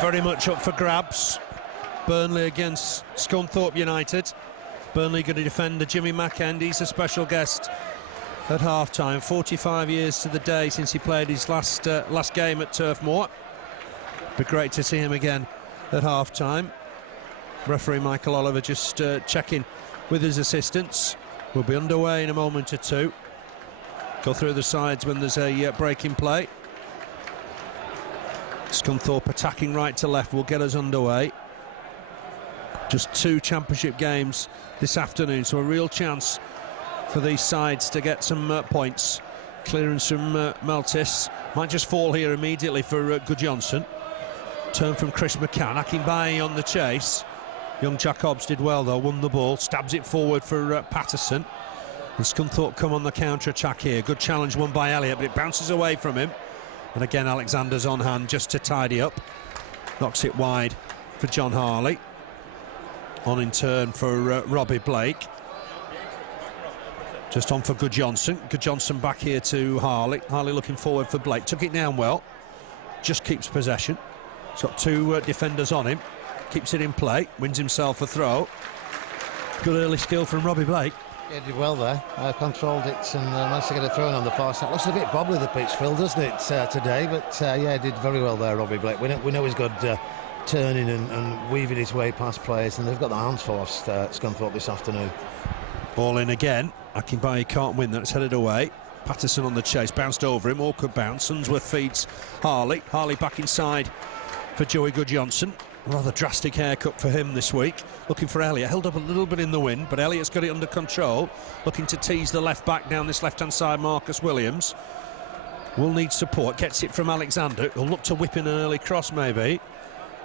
Very much up for grabs. Burnley against Scunthorpe United. Burnley going to defend the Jimmy McCann. He's a special guest at half-time. 45 years to the day since he played his last game at Turf Moor. Be great to see him again at half-time. Referee Michael Oliver just checking with his assistants. We'll be underway in a moment or two. Go through the sides when there's a break in play. Scunthorpe attacking right to left will get us underway. Just 2 championship games this afternoon, so a real chance for these sides to get some points. Clearance from Meltis might just fall here immediately for Guðjónsson. Turn from Chris McCann. Akinbiyi on the chase. Young Jacobs did well though, won the ball, stabs it forward for Patterson. And Scunthorpe come on the counter-attack here. Good challenge won by Elliott, but it bounces away from him. And again, Alexander's on hand just to tidy up. Knocks it wide for John Harley. On in turn for Robbie Blake. Just on for Guðjónsson. Guðjónsson back here to Harley. Harley looking forward for Blake. Took it down well. Just keeps possession. He's got 2 defenders on him. Keeps it in play. Wins himself a throw. Good early skill from Robbie Blake. Yeah, did well there. Controlled it and managed to get a throw in on the far side. Looks a bit bobbly the pitch, Phil, doesn't it, today? But yeah, did very well there, Robbie Blake. We know he's good turning and weaving his way past players, and they've got the hands for us, Scunthorpe, this afternoon. Ball in again. Akinbiyi can't win that. It's headed away. Patterson on the chase, bounced over him. Awkward bounce. Unsworth feeds Harley. Harley back inside for Joey Guðjónsson. Rather drastic haircut for him this week. Looking for Elliott, held up a little bit in the wind, but Elliott's got it under control. Looking to tease the left back down this left-hand side, Marcus Williams. Will need support, gets it from Alexander. He'll look to whip in an early cross maybe.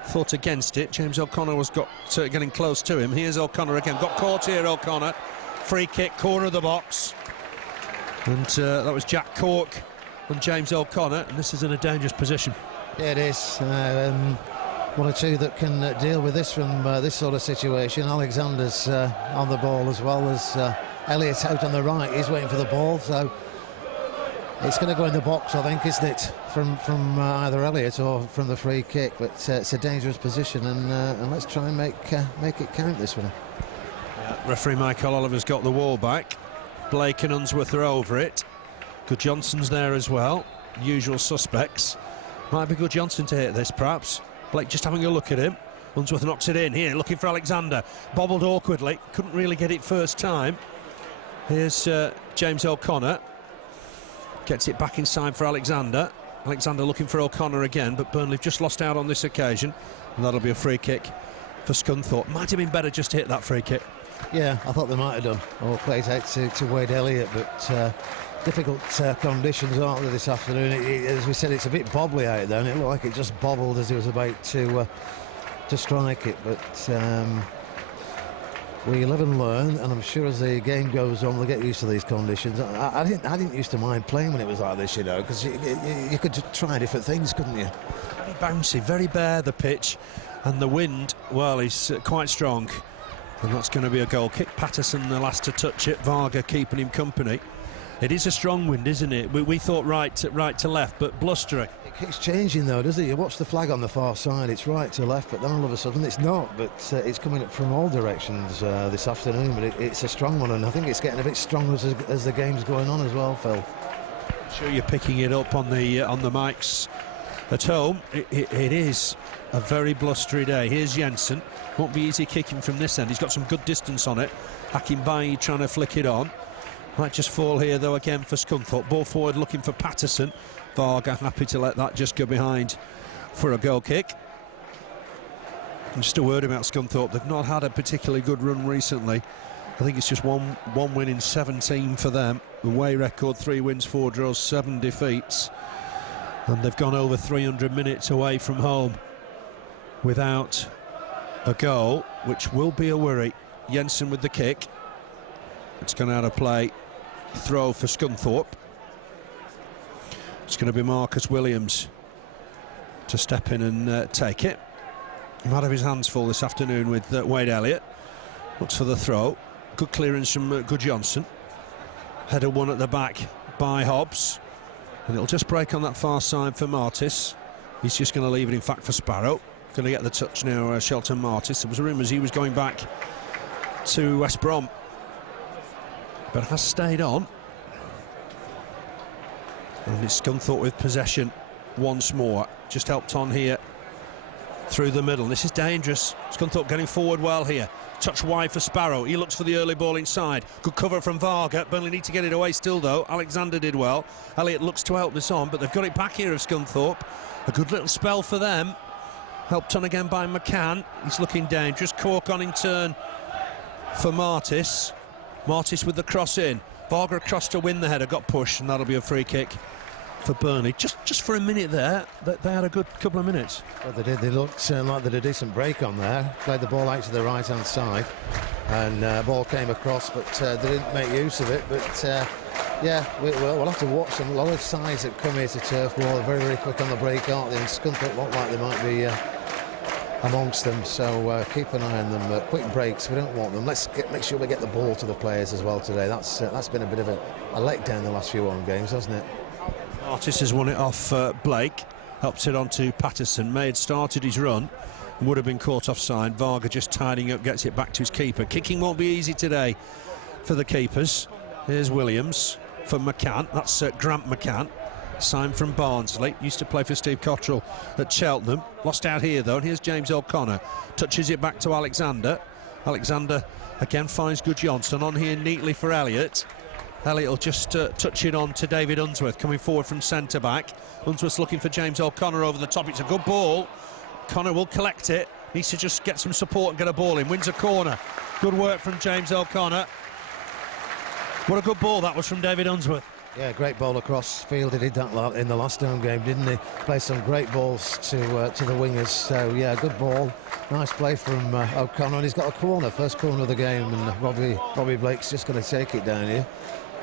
Thought against it. James O'Connor was getting close to him. Here's O'Connor again. Got caught here, O'Connor. Free kick, corner of the box. And that was Jack Cork and James O'Connor, and this is in a dangerous position. Yeah, it is. One or two that can deal with this from this sort of situation. Alexander's on the ball as well as Elliott out on the right. He's waiting for the ball, so it's going to go in the box, I think, isn't it? From either Elliott or from the free kick. But it's a dangerous position, and let's try and make it count this one. Yeah, referee Michael Oliver's got the wall back. Blake and Unsworth are over it. Guðjónsson's there as well. Usual suspects. Might be Guðjónsson to hit this, perhaps. Blake just having a look at him. Unsworth knocks it in here, looking for Alexander. Bobbled awkwardly, couldn't really get it first time. Here's James O'Connor. Gets it back inside for Alexander. Alexander looking for O'Connor again, but Burnley have just lost out on this occasion. And that'll be a free kick for Scunthorpe. Might have been better just to hit that free kick. Yeah, I thought they might have done. Or played out to Wade Elliott, but difficult conditions, aren't they, this afternoon? As we said, it's a bit bobbly out there, and it looked like it just bobbled as he was about to strike it. But we live and learn, and I'm sure as the game goes on, we'll get used to these conditions. I didn't used to mind playing when it was like this, you know, because you could try different things, couldn't you? Very bouncy, very bare, the pitch, and the wind, well, is quite strong. And that's going to be a goal kick. Patterson the last to touch it, Varga keeping him company. It is a strong wind, isn't it? We thought right to left, but blustering. It keeps changing though, doesn't it? You watch the flag on the far side, it's right to left, but then all of a sudden it's not. But it's coming up from all directions this afternoon, but it's a strong one, and I think it's getting a bit stronger as the game's going on as well, Phil. I'm sure you're picking it up on the mics at home. It is a very blustery day. Here's Jensen. Won't be easy kicking from this end. He's got some good distance on it. Akinbiyi trying to flick it on. Might just fall here though again for Scunthorpe. Ball forward looking for Patterson. Varga happy to let that just go behind for a goal kick. And just a word about Scunthorpe. They've not had a particularly good run recently. I think it's just one win in 17 for them. Away record, 3 wins, 4 draws, 7 defeats. And they've gone over 300 minutes away from home without a goal, which will be a worry. Jensen with the kick. It's gone out of play. Throw for Scunthorpe. It's going to be Marcus Williams to step in and take it. He might have his hands full this afternoon with Wade Elliott. Looks for the throw. Good clearance from Guðjónsson. Header one at the back by Hobbs. And it'll just break on that far side for Martis. He's just going to leave it, in fact, for Sparrow. Going to get the touch now, Shelton Martis. There was rumours he was going back to West Brom, but has stayed on. And it's Scunthorpe with possession once more. Just helped on here through the middle. This is dangerous. Scunthorpe getting forward well here. Touch wide for Sparrow. He looks for the early ball inside. Good cover from Varga. Burnley need to get it away still though. Alexander did well. Elliott looks to help this on, but they've got it back here of Scunthorpe. A good little spell for them. Helped on again by McCann. He's looking dangerous. Cork on in turn for Martis. Martis with the cross in. Varga across to win the header. Got pushed, and that'll be a free kick for Burnley. Just for a minute there, they had a good couple of minutes. Well, they did. They looked like they had a decent break on there. Played the ball out to the right-hand side, and ball came across, but they didn't make use of it. But yeah, we'll have to watch them. A lot of sides that come here to Turf Moor are very, very quick on the break, aren't they? And Scunthorpe look like they might be amongst them, so keep an eye on them. Quick breaks, we don't want them. Make sure we get the ball to the players as well today. That's been a bit of a letdown the last few home games, hasn't it? Martis has won it off Blake, helps it on to Patterson. May had started his run, would have been caught offside. Varga just tidying up, gets it back to his keeper. Kicking won't be easy today for the keepers. Here's Williams for McCann. That's Grant McCann, signed from Barnsley. Used to play for Steve Cottrell at Cheltenham. Lost out here though, and here's James O'Connor. Touches it back to Alexander. Alexander again finds Guðjónsson on here neatly for Elliott. Elliott will just touch it on to David Unsworth, coming forward from centre-back. Unsworth's looking for James O'Connor over the top. It's a good ball. Connor will collect it. Needs to just get some support and get a ball in. Wins a corner. Good work from James O'Connor. What a good ball that was from David Unsworth. Yeah, great ball across field. He did that in the last home game, didn't he? Played some great balls to the wingers. So yeah, good ball. Nice play from O'Connor, and he's got a corner, first corner of the game, and Robbie Blake's just going to take it down here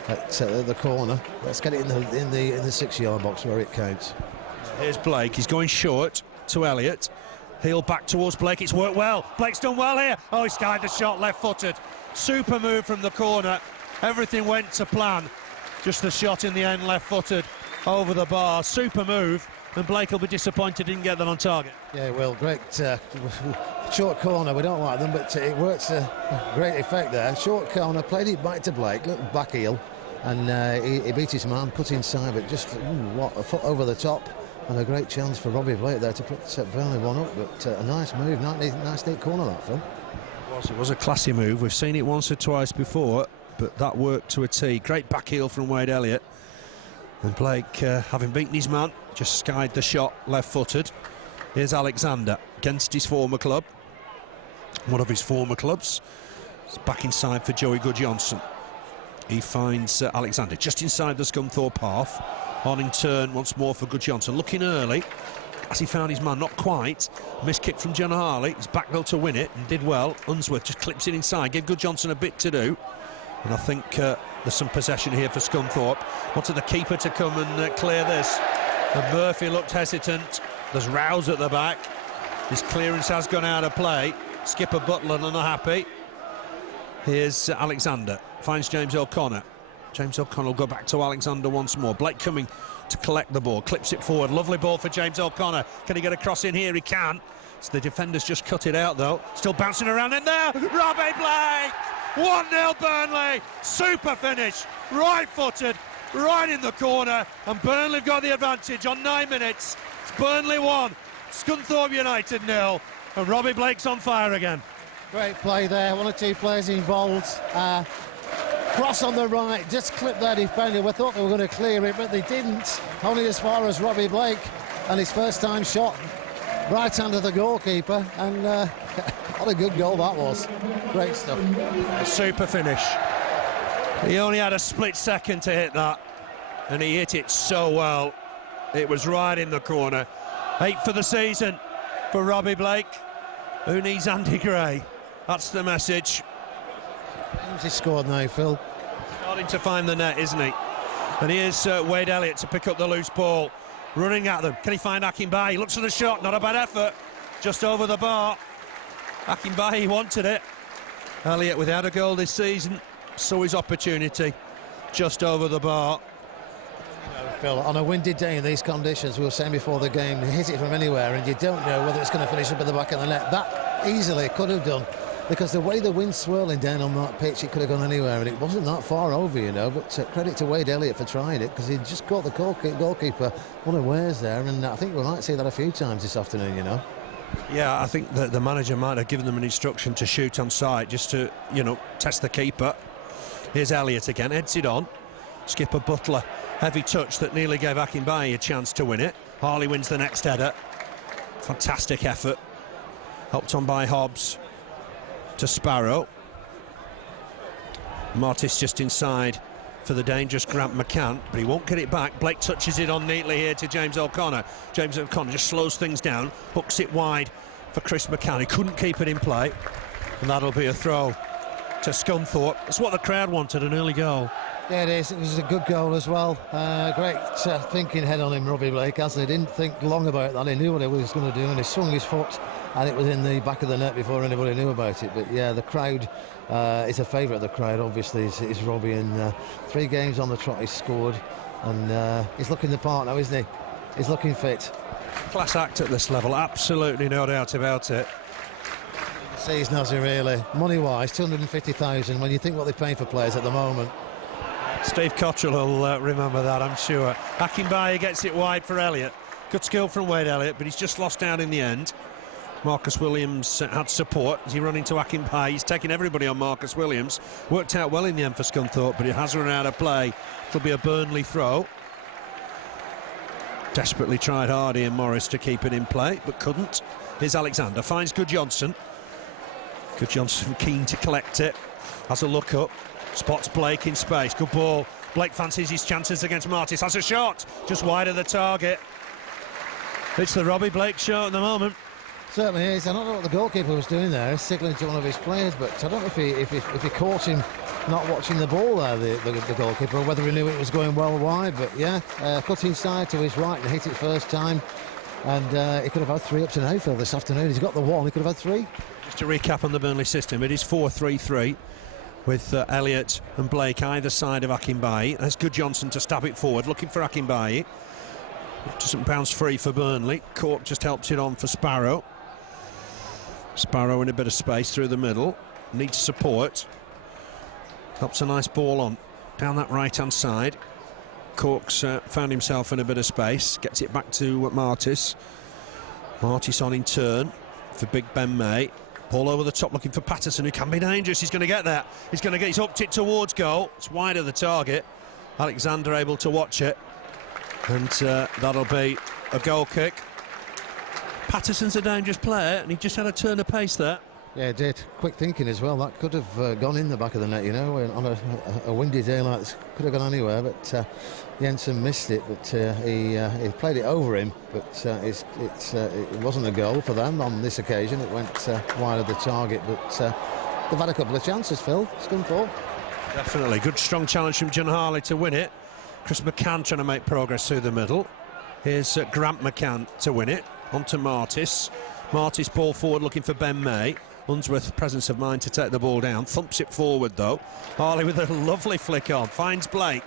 at the corner. Let's get it in the 6-yard box where it counts. Here's Blake. He's going short to Elliott. Heel back towards Blake. It's worked well. Blake's done well here. Oh, he skied the shot left-footed. Super move from the corner. Everything went to plan. Just the shot in the end, left-footed over the bar. Super move, and Blake will be disappointed he didn't get that on target. Yeah, well, great short corner. We don't like them, but it works a great effect there. Short corner, played it back to Blake, little back heel, and he beat his man, put inside, but just a foot over the top, and a great chance for Robbie Blake there to put Burnley one up. But a nice move, nice neat corner that, Phil. It was a classy move. We've seen it once or twice before, but that worked to a T. Great back heel from Wade Elliott. And Blake, having beaten his man, just skied the shot left-footed. Here's Alexander against his former club. One of his former clubs. It's back inside for Joey Guðjónsson. He finds Alexander just inside the Scunthorpe half. On in turn once more for Guðjónsson, looking early. As he found his man, not quite. Missed kick from John Harley. He's back though to win it and did well. Unsworth just clips it inside, gave Guðjónsson a bit to do. And I think there's some possession here for Scunthorpe. Wanted the keeper to come and clear this. And Murphy looked hesitant. There's rows at the back. His clearance has gone out of play. Skipper Butland unhappy. Here's Alexander. Finds James O'Connor. James O'Connor will go back to Alexander once more. Blake coming to collect the ball, clips it forward. Lovely ball for James O'Connor. Can he get a cross in here? He can. So the defenders just cut it out though. Still bouncing around in there. Robbie Blake! 1-0 Burnley. Super finish. Right-footed, right in the corner. And Burnley have got the advantage on 9 minutes. It's Burnley 1, Scunthorpe United 0. And Robbie Blake's on fire again. Great play there. One or two players involved. Cross on the right, just clipped their defender. We thought they were going to clear it, but they didn't. Only as far as Robbie Blake, and his first time shot right hand of the goalkeeper. And what a good goal that was. Great stuff. A super finish. He only had a split second to hit that, and he hit it so well. It was right in the corner. 8 for the season for Robbie Blake, who needs Andy Gray. That's the message. He scored now, Phil. Starting to find the net, isn't he? And here's Wade Elliott to pick up the loose ball. Running at them. Can he find Akinbiyi? He looks for the shot. Not a bad effort. Just over the bar. Akinbiyi wanted it. Elliott without a goal this season. Saw his opportunity. Just over the bar. Phil, on a windy day in these conditions, we were saying before the game, you hit it from anywhere and you don't know whether it's going to finish up at the back of the net. That easily could have done. Because the way the wind's swirling down on that pitch, it could have gone anywhere, and it wasn't that far over, you know. But credit to Wade Elliott for trying it, because he just caught the goalkeeper unawares there, and I think we might see that a few times this afternoon, you know. Yeah, I think that the manager might have given them an instruction to shoot on sight, just to, you know, test the keeper. Here's Elliott again, heads it on. Skipper Butler, heavy touch that nearly gave Akinbiyi a chance to win it. Harley wins the next header. Fantastic effort. Helped on by Hobbs. To Sparrow. Martis just inside for the dangerous Grant McCann, but he won't get it back. Blake touches it on neatly here to James O'Connor. James O'Connor just slows things down, hooks it wide for Chris McCann. He couldn't keep it in play, and that'll be a throw to Scunthorpe. That's what the crowd wanted, an early goal. Yeah, it is. It was a good goal as well. Great thinking head on him, Robbie Blake, as they didn't think long about that. He knew what he was going to do, and he swung his foot, and it was in the back of the net before anybody knew about it. But yeah, the crowd is a favourite of the crowd, obviously, is Robbie, and 3 games on the trot he's scored, and he's looking the part now, isn't he? He's looking fit. Class act at this level, absolutely no doubt about it. Season, has he really? Money-wise, 250,000, when you think what they're paying for players at the moment. Steve Cottrell will remember that, I'm sure. Akinbiyi gets it wide for Elliott. Good skill from Wade Elliott, but he's just lost out in the end. Marcus Williams had support as he run into Akinbiyi. He's taking everybody on Marcus Williams. Worked out well in the end for Scunthorpe, but it has run out of play. It'll be a Burnley throw. Desperately tried Ade and Morris to keep it in play, but couldn't. Here's Alexander, finds Guðjónsson. Guðjónsson keen to collect it. Has a look up. Spots Blake in space. Good ball. Blake fancies his chances against Martis. Has a shot. Just wide of the target. It's the Robbie Blake show at the moment. Certainly is. I don't know what the goalkeeper was doing there. He's signaling to one of his players, but I don't know if he caught him not watching the ball there, the goalkeeper, or whether he knew it was going well wide. But yeah, cut inside to his right and hit it first time. And he could have had 3 up to now, Phil, this afternoon. He's got the 1. He could have had 3. Just to recap on the Burnley system, it is 4-3-3. With Elliott and Blake either side of Akinbiyi. There's Guðjónsson to stab it forward, looking for Akinbiyi. It doesn't bounce free for Burnley. Cork just helps it on for Sparrow. Sparrow in a bit of space through the middle. Needs support. Helps a nice ball on down that right-hand side. Cork's found himself in a bit of space. Gets it back to Martis. Martis on in turn for Big Ben May. Ball over the top looking for Patterson, who can be dangerous. He's going to get there. He's hooked it towards goal. It's wide of the target. Alexander able to watch it. And that'll be a goal kick. Patterson's a dangerous player, and he just had a turn of pace there. Yeah, it did. Quick thinking as well. That could have gone in the back of the net, you know, on a windy day like this. Could have gone anywhere, but Jensen missed it. But he played it over him. But it wasn't a goal for them on this occasion. It went wide of the target. But they've had a couple of chances, Phil. Scunthorpe. Definitely. Good, strong challenge from John Harley to win it. Chris McCann trying to make progress through the middle. Here's Grant McCann to win it. On to Martis. Martis ball forward looking for Ben May. Unsworth presence of mind to take the ball down. Thumps it forward though. Harley with a lovely flick on. Finds Blake.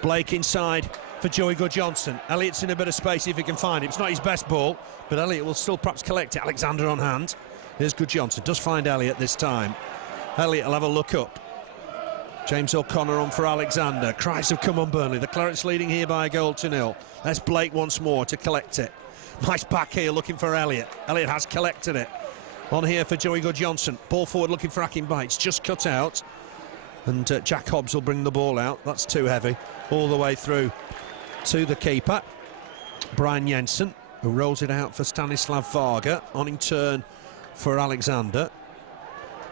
Blake inside for Joey Guðjónsson. Elliott's in a bit of space if he can find it. It's not his best ball, but Elliott will still perhaps collect it. Alexander on hand. Here's Guðjónsson. Does find Elliott this time. Elliott will have a look up. James O'Connor on for Alexander. Cries have come on Burnley. The Clarets leading here by a goal to nil. There's Blake once more to collect it. Nice back here looking for Elliott. Elliott has collected it. On here for Joey Guðjónsson. Ball forward looking for Akinbiyi. It's just cut out. And Jack Hobbs will bring the ball out. That's too heavy. All the way through to the keeper. Brian Jensen, who rolls it out for Stanislav Varga. On in turn for Alexander.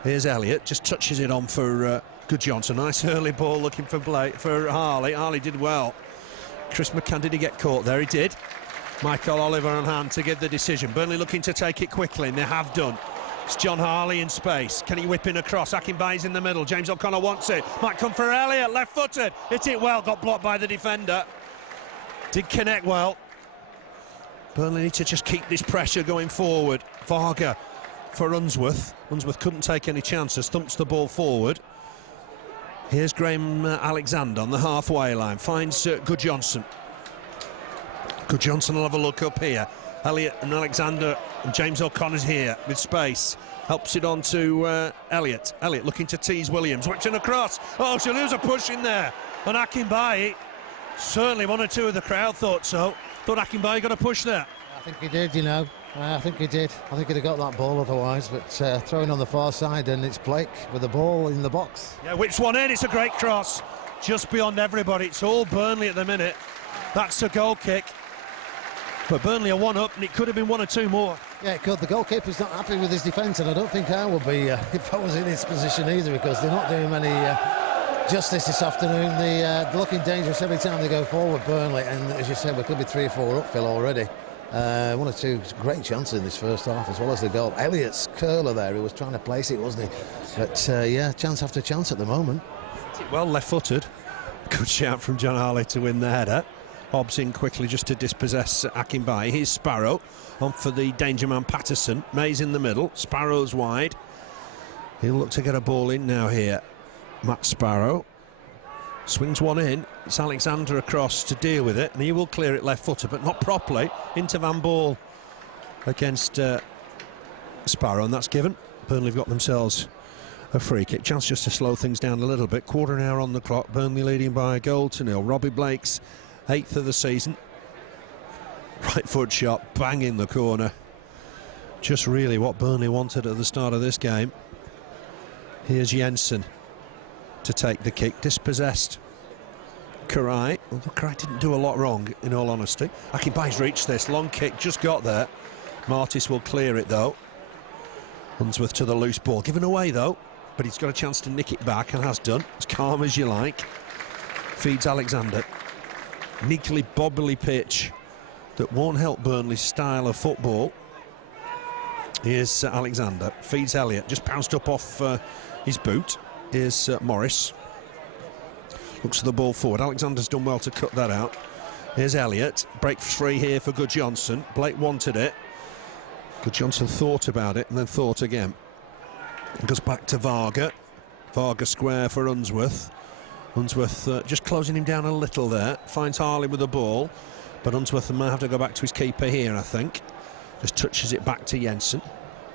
Here's Elliott. Just touches it on for Guðjónsson. Nice early ball looking for Harley. Harley did well. Chris McCann, did he get caught there? He did. Michael Oliver on hand to give the decision. Burnley looking to take it quickly, and they have done. It's John Harley in space. Can he whip in across? Akinbiyi's in the middle. James O'Connor wants it. Might come for Elliott, left-footed. Hit it well, got blocked by the defender. Did connect well. Burnley need to just keep this pressure going forward. Varga for Unsworth. Unsworth couldn't take any chances, thumps the ball forward. Here's Graham Alexander on the halfway line. Finds Guðjónsson. Guðjónsson will have a look up here. Elliott and Alexander and James O'Connor's here with space. Helps it on to Elliott. Elliott looking to tease Williams. Whips in across. Oh, she'll lose a push in there. And Akinbiyi, certainly one or two of the crowd thought so. Thought Akinbiyi got a push there. I think he did, you know. I think he did. I think he'd have got that ball otherwise, but throwing on the far side, and it's Blake with the ball in the box. Yeah, whips one in. It's a great cross. Just beyond everybody. It's all Burnley at the minute. That's a goal kick. But Burnley are one up, and it could have been one or two more. Yeah, it could. The goalkeeper's not happy with his defence, and I don't think I would be if I was in his position either, because they're not doing many justice this afternoon. They're looking dangerous every time they go forward, Burnley, and as you said, we could be 3 or 4 up, Phil, already. One or two great chances in this first half, as well as the goal. Elliott's curler there, he was trying to place it, wasn't he? But yeah, chance after chance at the moment. Well, left-footed. Good shout from John Harley to win the header. Hobbs in quickly just to dispossess Akinbiyi. Here's Sparrow on for the danger man Patterson. May's in the middle. Sparrow's wide. He'll look to get a ball in now here. Matt Sparrow swings one in. It's Alexander across to deal with it, and he will clear it left-footed, but not properly. Into Van Ball against Sparrow, and that's given. Burnley have got themselves a free kick. Chance just to slow things down a little bit. Quarter an hour on the clock. Burnley leading by a goal to nil. Robbie Blake's 8th of the season. Right foot shot, bang in the corner. Just really what Burnley wanted at the start of this game. Here's Jensen to take the kick. Dispossessed Király. Although Király didn't do a lot wrong, in all honesty. Akinbiyi's reached this. Long kick, just got there. Martis will clear it though. Unsworth to the loose ball. Given away though, but he's got a chance to nick it back and has done. As calm as you like. Feeds Alexander. Niggly, bobbly pitch that won't help Burnley's style of football. Here's Alexander. Feeds Elliott. Just bounced up off his boot. Here's Morris. Looks for the ball forward. Alexander's done well to cut that out. Here's Elliott. Breaks free here for Guðjónsson. Blake wanted it. Guðjónsson thought about it and then thought again. Goes back to Varga. Varga square for Unsworth. Unsworth just closing him down a little there. Finds Harley with the ball, but Unsworth might have to go back to his keeper here, I think. Just touches it back to Jensen.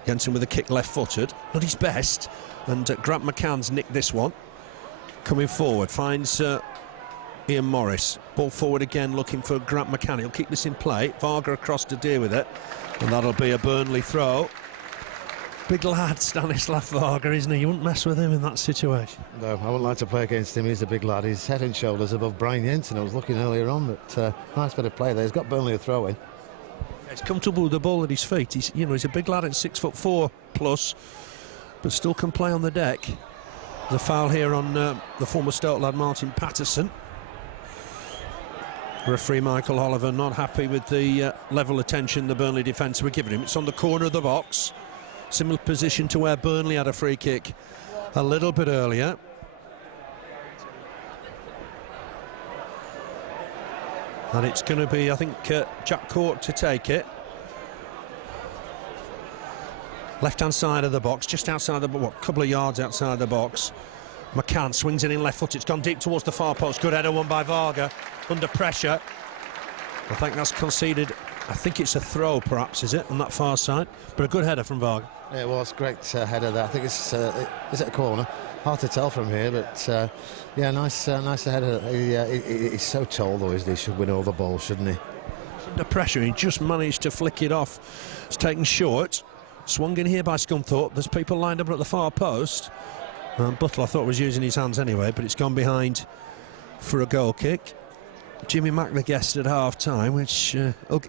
Jensen with a kick left-footed. Not his best. And Grant McCann's nicked this one. Coming forward, finds Ian Morris. Ball forward again, looking for Grant McCann. He'll keep this in play. Varga across to deal with it. And that'll be a Burnley throw. Big lad, Stanislav Varga, isn't he? You wouldn't mess with him in that situation. No, I wouldn't like to play against him. He's a big lad. He's head and shoulders above Brian Jensen. I was looking earlier on, but nice bit of play there. He's got Burnley a throw in. He's comfortable with the ball at his feet. He's a big lad at 6'4+ but still can play on the deck. There's a foul here on the former Stoke lad Martin Patterson. Referee Michael Oliver not happy with the level of tension the Burnley defence were giving him. It's on the corner of the box, similar position to where Burnley had a free kick a little bit earlier. And it's going to be, I think, Jack Cork to take it. Left-hand side of the box, just outside the, what, couple of yards outside the box. McCann swings it in left foot. It's gone deep towards the far post. Good header, won by Varga. Under pressure. I think that's conceded. I think it's a throw, perhaps, is it, on that far side? But a good header from Varga. Yeah, it was great header there. I think it's is it a corner? Hard to tell from here, but yeah, nice header. He's so tall, though, isn't he? He should win all the balls, shouldn't he? Under pressure, he just managed to flick it off. It's taken short. Swung in here by Scunthorpe. There's people lined up at the far post. Butler, I thought, was using his hands anyway, but it's gone behind for a goal kick. Jimmy Mack, the guest at half-time, which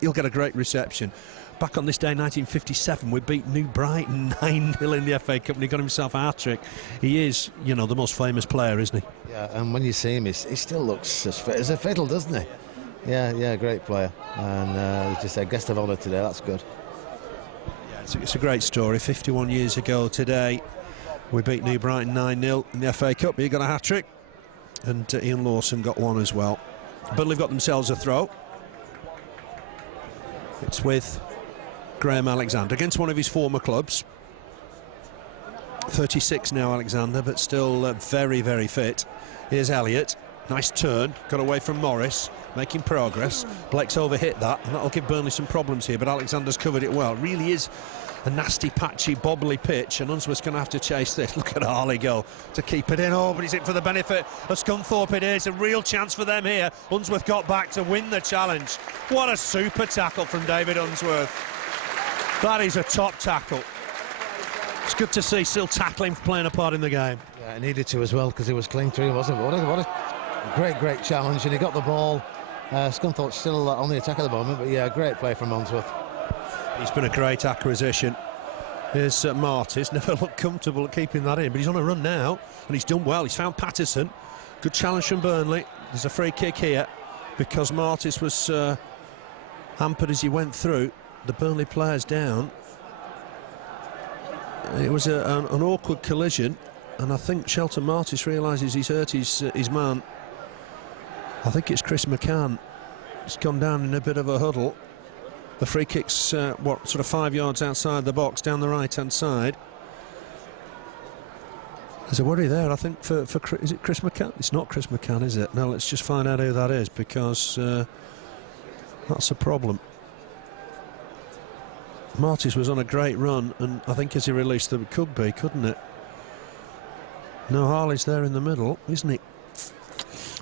he'll get a great reception. Back on this day, 1957, we beat New Brighton 9-0 in the FA Cup, and he got himself a hat-trick. He is, you know, the most famous player, isn't he? Yeah, and when you see him, he still looks as fit as a fiddle, doesn't he? Yeah, great player. And he's just a guest of honour today, that's good. Yeah, it's a great story. 51 years ago today, we beat New Brighton 9-0 in the FA Cup. He got a hat-trick, and Ian Lawson got one as well. Burnley have got themselves a throw. It's with Graham Alexander against one of his former clubs. 36 now, Alexander, but still very, very fit. Here's Elliott. Nice turn, got away from Morris, making progress. Blake's overhit that, and that'll give Burnley some problems here, but Alexander's covered it well. It really is a nasty, patchy, bobbly pitch, and Unsworth's going to have to chase this. Look at Harley go to keep it in. Oh, but he's in for the benefit of Scunthorpe. It is a real chance for them here. Unsworth got back to win the challenge. What a super tackle from David Unsworth. That is a top tackle. It's good to see still tackling playing a part in the game. Yeah, it needed to as well, because it was clean through, wasn't it? What a great challenge, and he got the ball. Scunthorpe's still on the attack at the moment, but yeah, great play from Unsworth. He's been a great acquisition. Here's Martis, never looked comfortable at keeping that in, but he's on a run now, and he's done well. He's found Patterson. Good challenge from Burnley. There's a free kick here, because Martis was hampered as he went through. The Burnley players down. It was an awkward collision, and I think Shelton Martis realises he's hurt his man. I think it's Chris McCann. He's gone down in a bit of a huddle. The free kick's, sort of 5 yards outside the box, down the right-hand side. There's a worry there, I think, for is it Chris McCann? It's not Chris McCann, is it? No, let's just find out who that is, because that's a problem. Martis was on a great run, and I think as he released them, it could be, couldn't it? No, Harley's there in the middle, isn't he?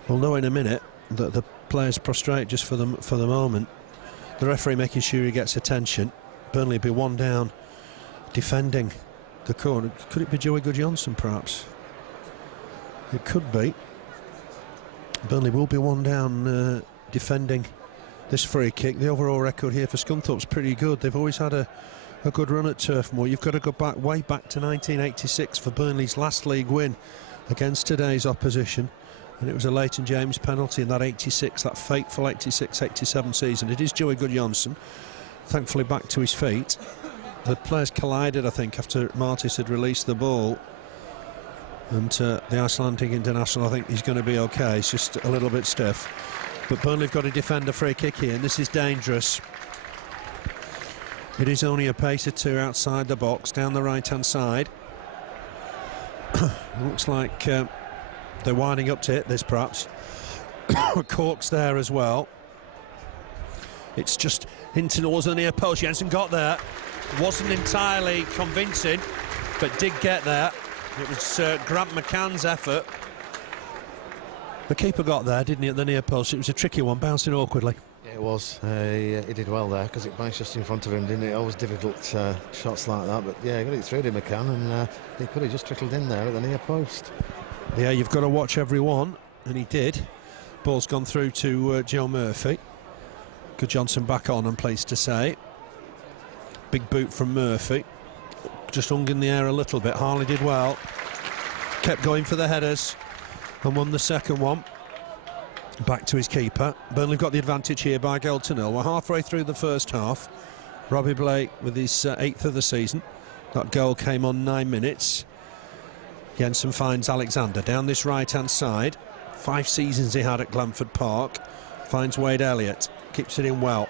We'll know in a minute that the players prostrate just for the moment. The referee making sure he gets attention. Burnley be one down, defending the corner. Could it be Joey Guðjónsson, perhaps? It could be. Burnley will be one down, defending this free kick. The overall record here for Scunthorpe's pretty good. They've always had a good run at Turf Moor. You've got to go way back to 1986 for Burnley's last league win against today's opposition. And it was a Leighton James penalty in that 86, that fateful 86-87 season. It is Joey Guðjónsson, thankfully back to his feet. The players collided, I think, after Martis had released the ball. And the Icelandic international, I think he's going to be okay. It's just a little bit stiff. But Burnley have got to defend a free kick here, and this is dangerous. It is only a pace or two outside the box, down the right-hand side. Looks like they're winding up to hit this, perhaps. Cork's there as well. It's just into towards the near post. Jensen got there. Wasn't entirely convincing, but did get there. It was Grant McCann's effort. The keeper got there, didn't he, at the near post? It was a tricky one, bouncing awkwardly. Yeah, it was. He did well there, because it bounced just in front of him, didn't it? Always difficult shots like that, but yeah, he got it through to McCann, and he could have just trickled in there at the near post. Yeah, you've got to watch every one, and he did. Ball's gone through to Joe Murphy. Guðjónsson back on, I'm pleased to say. Big boot from Murphy. just hung in the air a little bit. Harley did well, kept going for the headers and won the second one. Back to his keeper. Burnley got the advantage here by a goal to nil. We're halfway through the first half. Robbie Blake with his 8th of the season. That goal came on 9 minutes. Jensen finds Alexander down this right-hand side. 5 seasons he had at Glanford Park. Finds Ade Elliott, keeps it in well.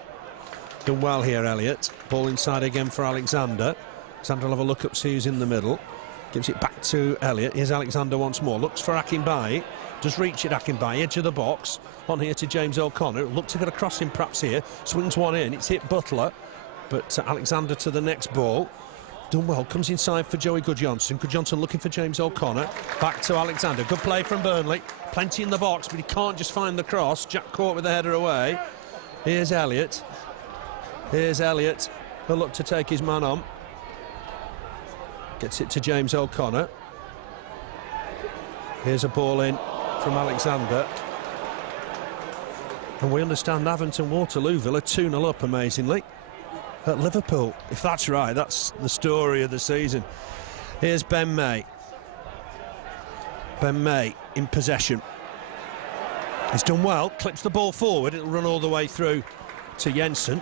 Done well here, Elliott. Ball inside again for Alexander. Alexander will have a look up, see who's in the middle. Gives it back to Elliott. Here's Alexander once more. Looks for Akinbiyi. Does reach it, Akinbiyi. Edge of the box. On here to James O'Connor. Look to get a crossing perhaps here. Swings one in. It's hit Butler. But Alexander to the next ball. Done well. Comes inside for Joey Guðjónsson. Guðjónsson looking for James O'Connor. Back to Alexander. Good play from Burnley. Plenty in the box, but he can't just find the cross. Jack caught with the header away. Here's Elliott. Here's Elliott. He'll look to take his man on. Gets it to James O'Connor. Here's a ball in from Alexander. And we understand Avon Waterloo Villa 2-0 up, amazingly, at Liverpool. If that's right, that's the story of the season. Here's Ben May. Ben May in possession. He's done well, clips the ball forward. It'll run all the way through to Jensen.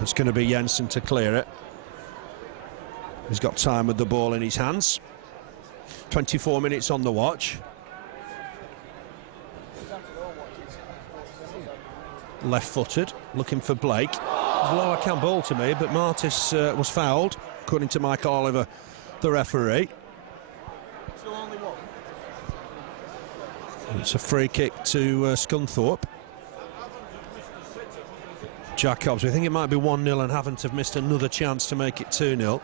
It's going to be Jensen to clear it. He's got time with the ball in his hands. 24 minutes on the watch. Left-footed, looking for Blake. It was a lower count ball to me, but Martis was fouled, according to Michael Oliver, the referee. It's a free kick to Scunthorpe. Jacobs, we think it might be 1-0 and haven't have missed another chance to make it 2-0.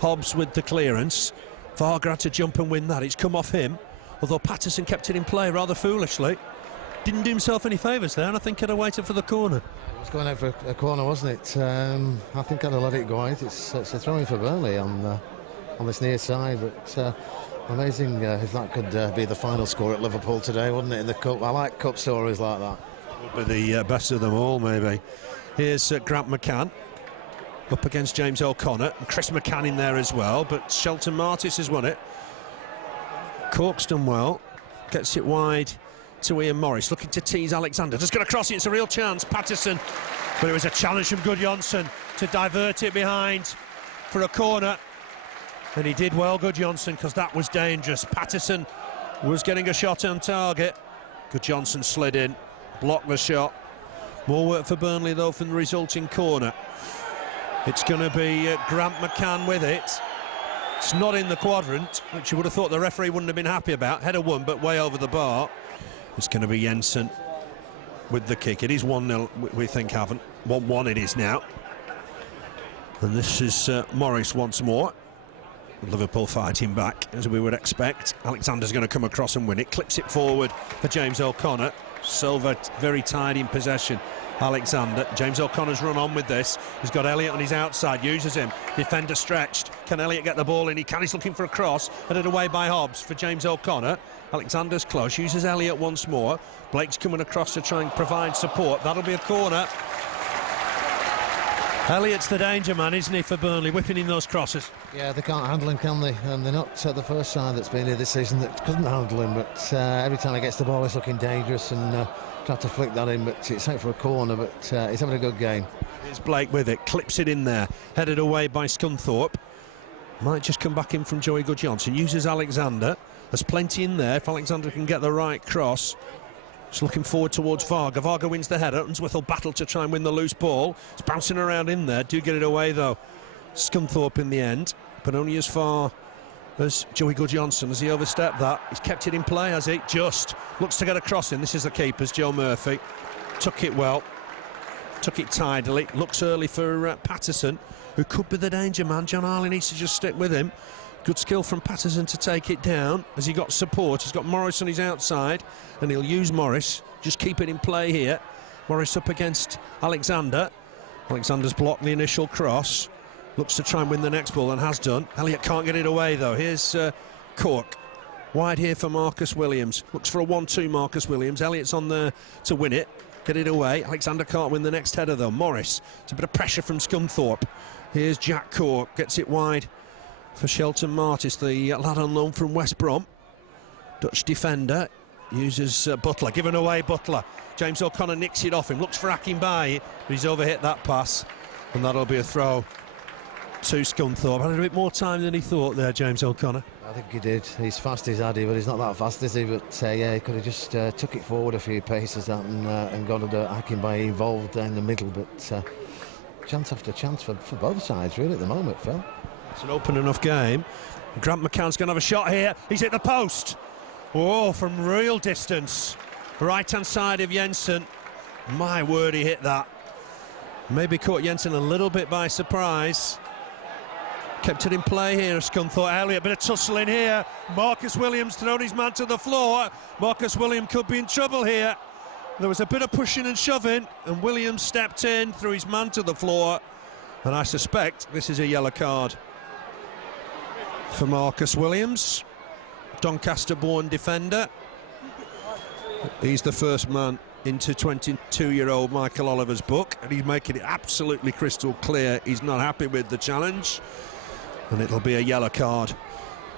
Hobbs with the clearance. Varga had to jump and win that. It's come off him, although Patterson kept it in play rather foolishly. Didn't do himself any favours there, and I think he'd have waited for the corner. It was going out for a corner, wasn't it? I think I'd have let it go out. It's a throw-in for Burnley on this near side, but amazing if that could be the final score at Liverpool today, wouldn't it, in the Cup? I like Cup stories like that. Would be the best of them all, maybe. Here's Grant McCann up against James O'Connor, and Chris McCann in there as well, but Shelton Martis has won it. Cork's done well, gets it wide to Ian Morris, looking to tease Alexander. Just going to cross it, it's a real chance. Patterson, but it was a challenge from Guðjónsson to divert it behind for a corner, and he did well, Guðjónsson, because that was dangerous. Patterson was getting a shot on target. Guðjónsson slid in, blocked the shot. More work for Burnley though from the resulting corner. It's going to be Grant McCann with it. It's not in the quadrant, which you would have thought the referee wouldn't have been happy about. Header won, but way over the bar. It's going to be Jensen with the kick. It is 1-0, we think, haven't. 1-1 it is now. And this is Morris once more. Liverpool fighting back, as we would expect. Alexander's going to come across and win it. Clips it forward for James O'Connor. Silva very tight in possession. Alexander. James O'Connor's run on with this. He's got Elliott on his outside, uses him. Defender stretched. Can Elliott get the ball in? He can. He's looking for a cross. Headed away by Hobbs for James O'Connor. Alexander's close, uses Elliott once more. Blake's coming across to try and provide support. That'll be a corner. Elliott's the danger man, isn't he, for Burnley, whipping in those crosses? Yeah, they can't handle him, can they? And they're not the first side that's been here this season that couldn't handle him, but every time he gets the ball, he's looking dangerous and tried to flick that in, but it's out for a corner, but he's having a good game. Here's Blake with it, clips it in there, headed away by Scunthorpe. Might just come back in from Joey Guðjónsson, uses Alexander. There's plenty in there if Alexander can get the right cross. Just looking forward towards Varga. Varga wins the header. Unsworth will battle to try and win the loose ball. It's bouncing around in there. Do get it away though. Scunthorpe in the end, but only as far as Joey Guðjónsson. Has he overstepped that? He's kept it in play, has he? Just looks to get a cross in. This is the keeper's, Joe Murphy. Took it well. Took it tidily. Looks early for Patterson, who could be the danger man. John Harley needs to just stick with him. Good skill from Patterson to take it down as he got support. He's got Morris on his outside and he'll use Morris. Just keep it in play here. Morris up against Alexander. Alexander's blocked the initial cross. Looks to try and win the next ball and has done. Elliott can't get it away though. Here's Cork. Wide here for Marcus Williams. Looks for a 1-2 Marcus Williams. Elliott's on there to win it. get it away. Alexander can't win the next header though. Morris, it's a bit of pressure from Scunthorpe. Here's Jack Cork, gets it wide for Shelton Martis, the lad on loan from West Brom. Dutch defender uses Butler, given away Butler. James O'Connor nicks it off him, looks for Akinbiyi, but he's overhit that pass, and that'll be a throw to Scunthorpe. Had a bit more time than he thought there, James O'Connor. I think he did. He's fast as Ade, but he's not that fast, is he? But yeah, he could have just took it forward a few paces and got Akinbiyi involved in the middle. But chance after chance for both sides, really, at the moment, Phil. It's an open enough game. Grant McCann's going to have a shot here. He's hit the post. Oh, from real distance. Right-hand side of Jensen. My word, he hit that. Maybe caught Jensen a little bit by surprise. Kept it in play here, Scunthorpe. Elliott, bit of tussling here. Marcus Williams thrown his man to the floor. Marcus Williams could be in trouble here. There was a bit of pushing and shoving, and Williams stepped in, threw his man to the floor, and I suspect this is a yellow card for Marcus Williams, Doncaster-born defender. He's the first man into 22-year-old Michael Oliver's book, and he's making it absolutely crystal clear he's not happy with the challenge. And it'll be a yellow card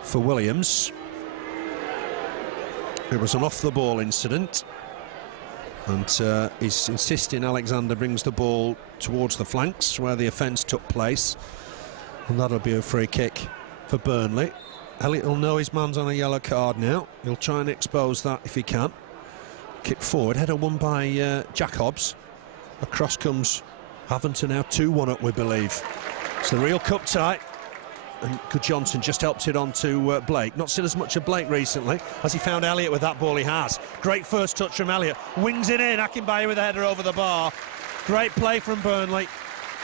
for Williams. It was an off-the-ball incident, and he's insisting Alexander brings the ball towards the flanks where the offence took place, and that'll be a free kick for Burnley. Elliott will know his man's on a yellow card now. He'll try and expose that if he can. Kick forward, header won by Jacobs. Across comes Haventon, now 2-1 up, we believe. It's the real cup tie. And Guðjónsson just helps it on to Blake. Not seen as much of Blake recently. Has he found Elliott with that ball? He has. Great first touch from Elliott. Wings it in. Akinbiyi with a header over the bar. Great play from Burnley.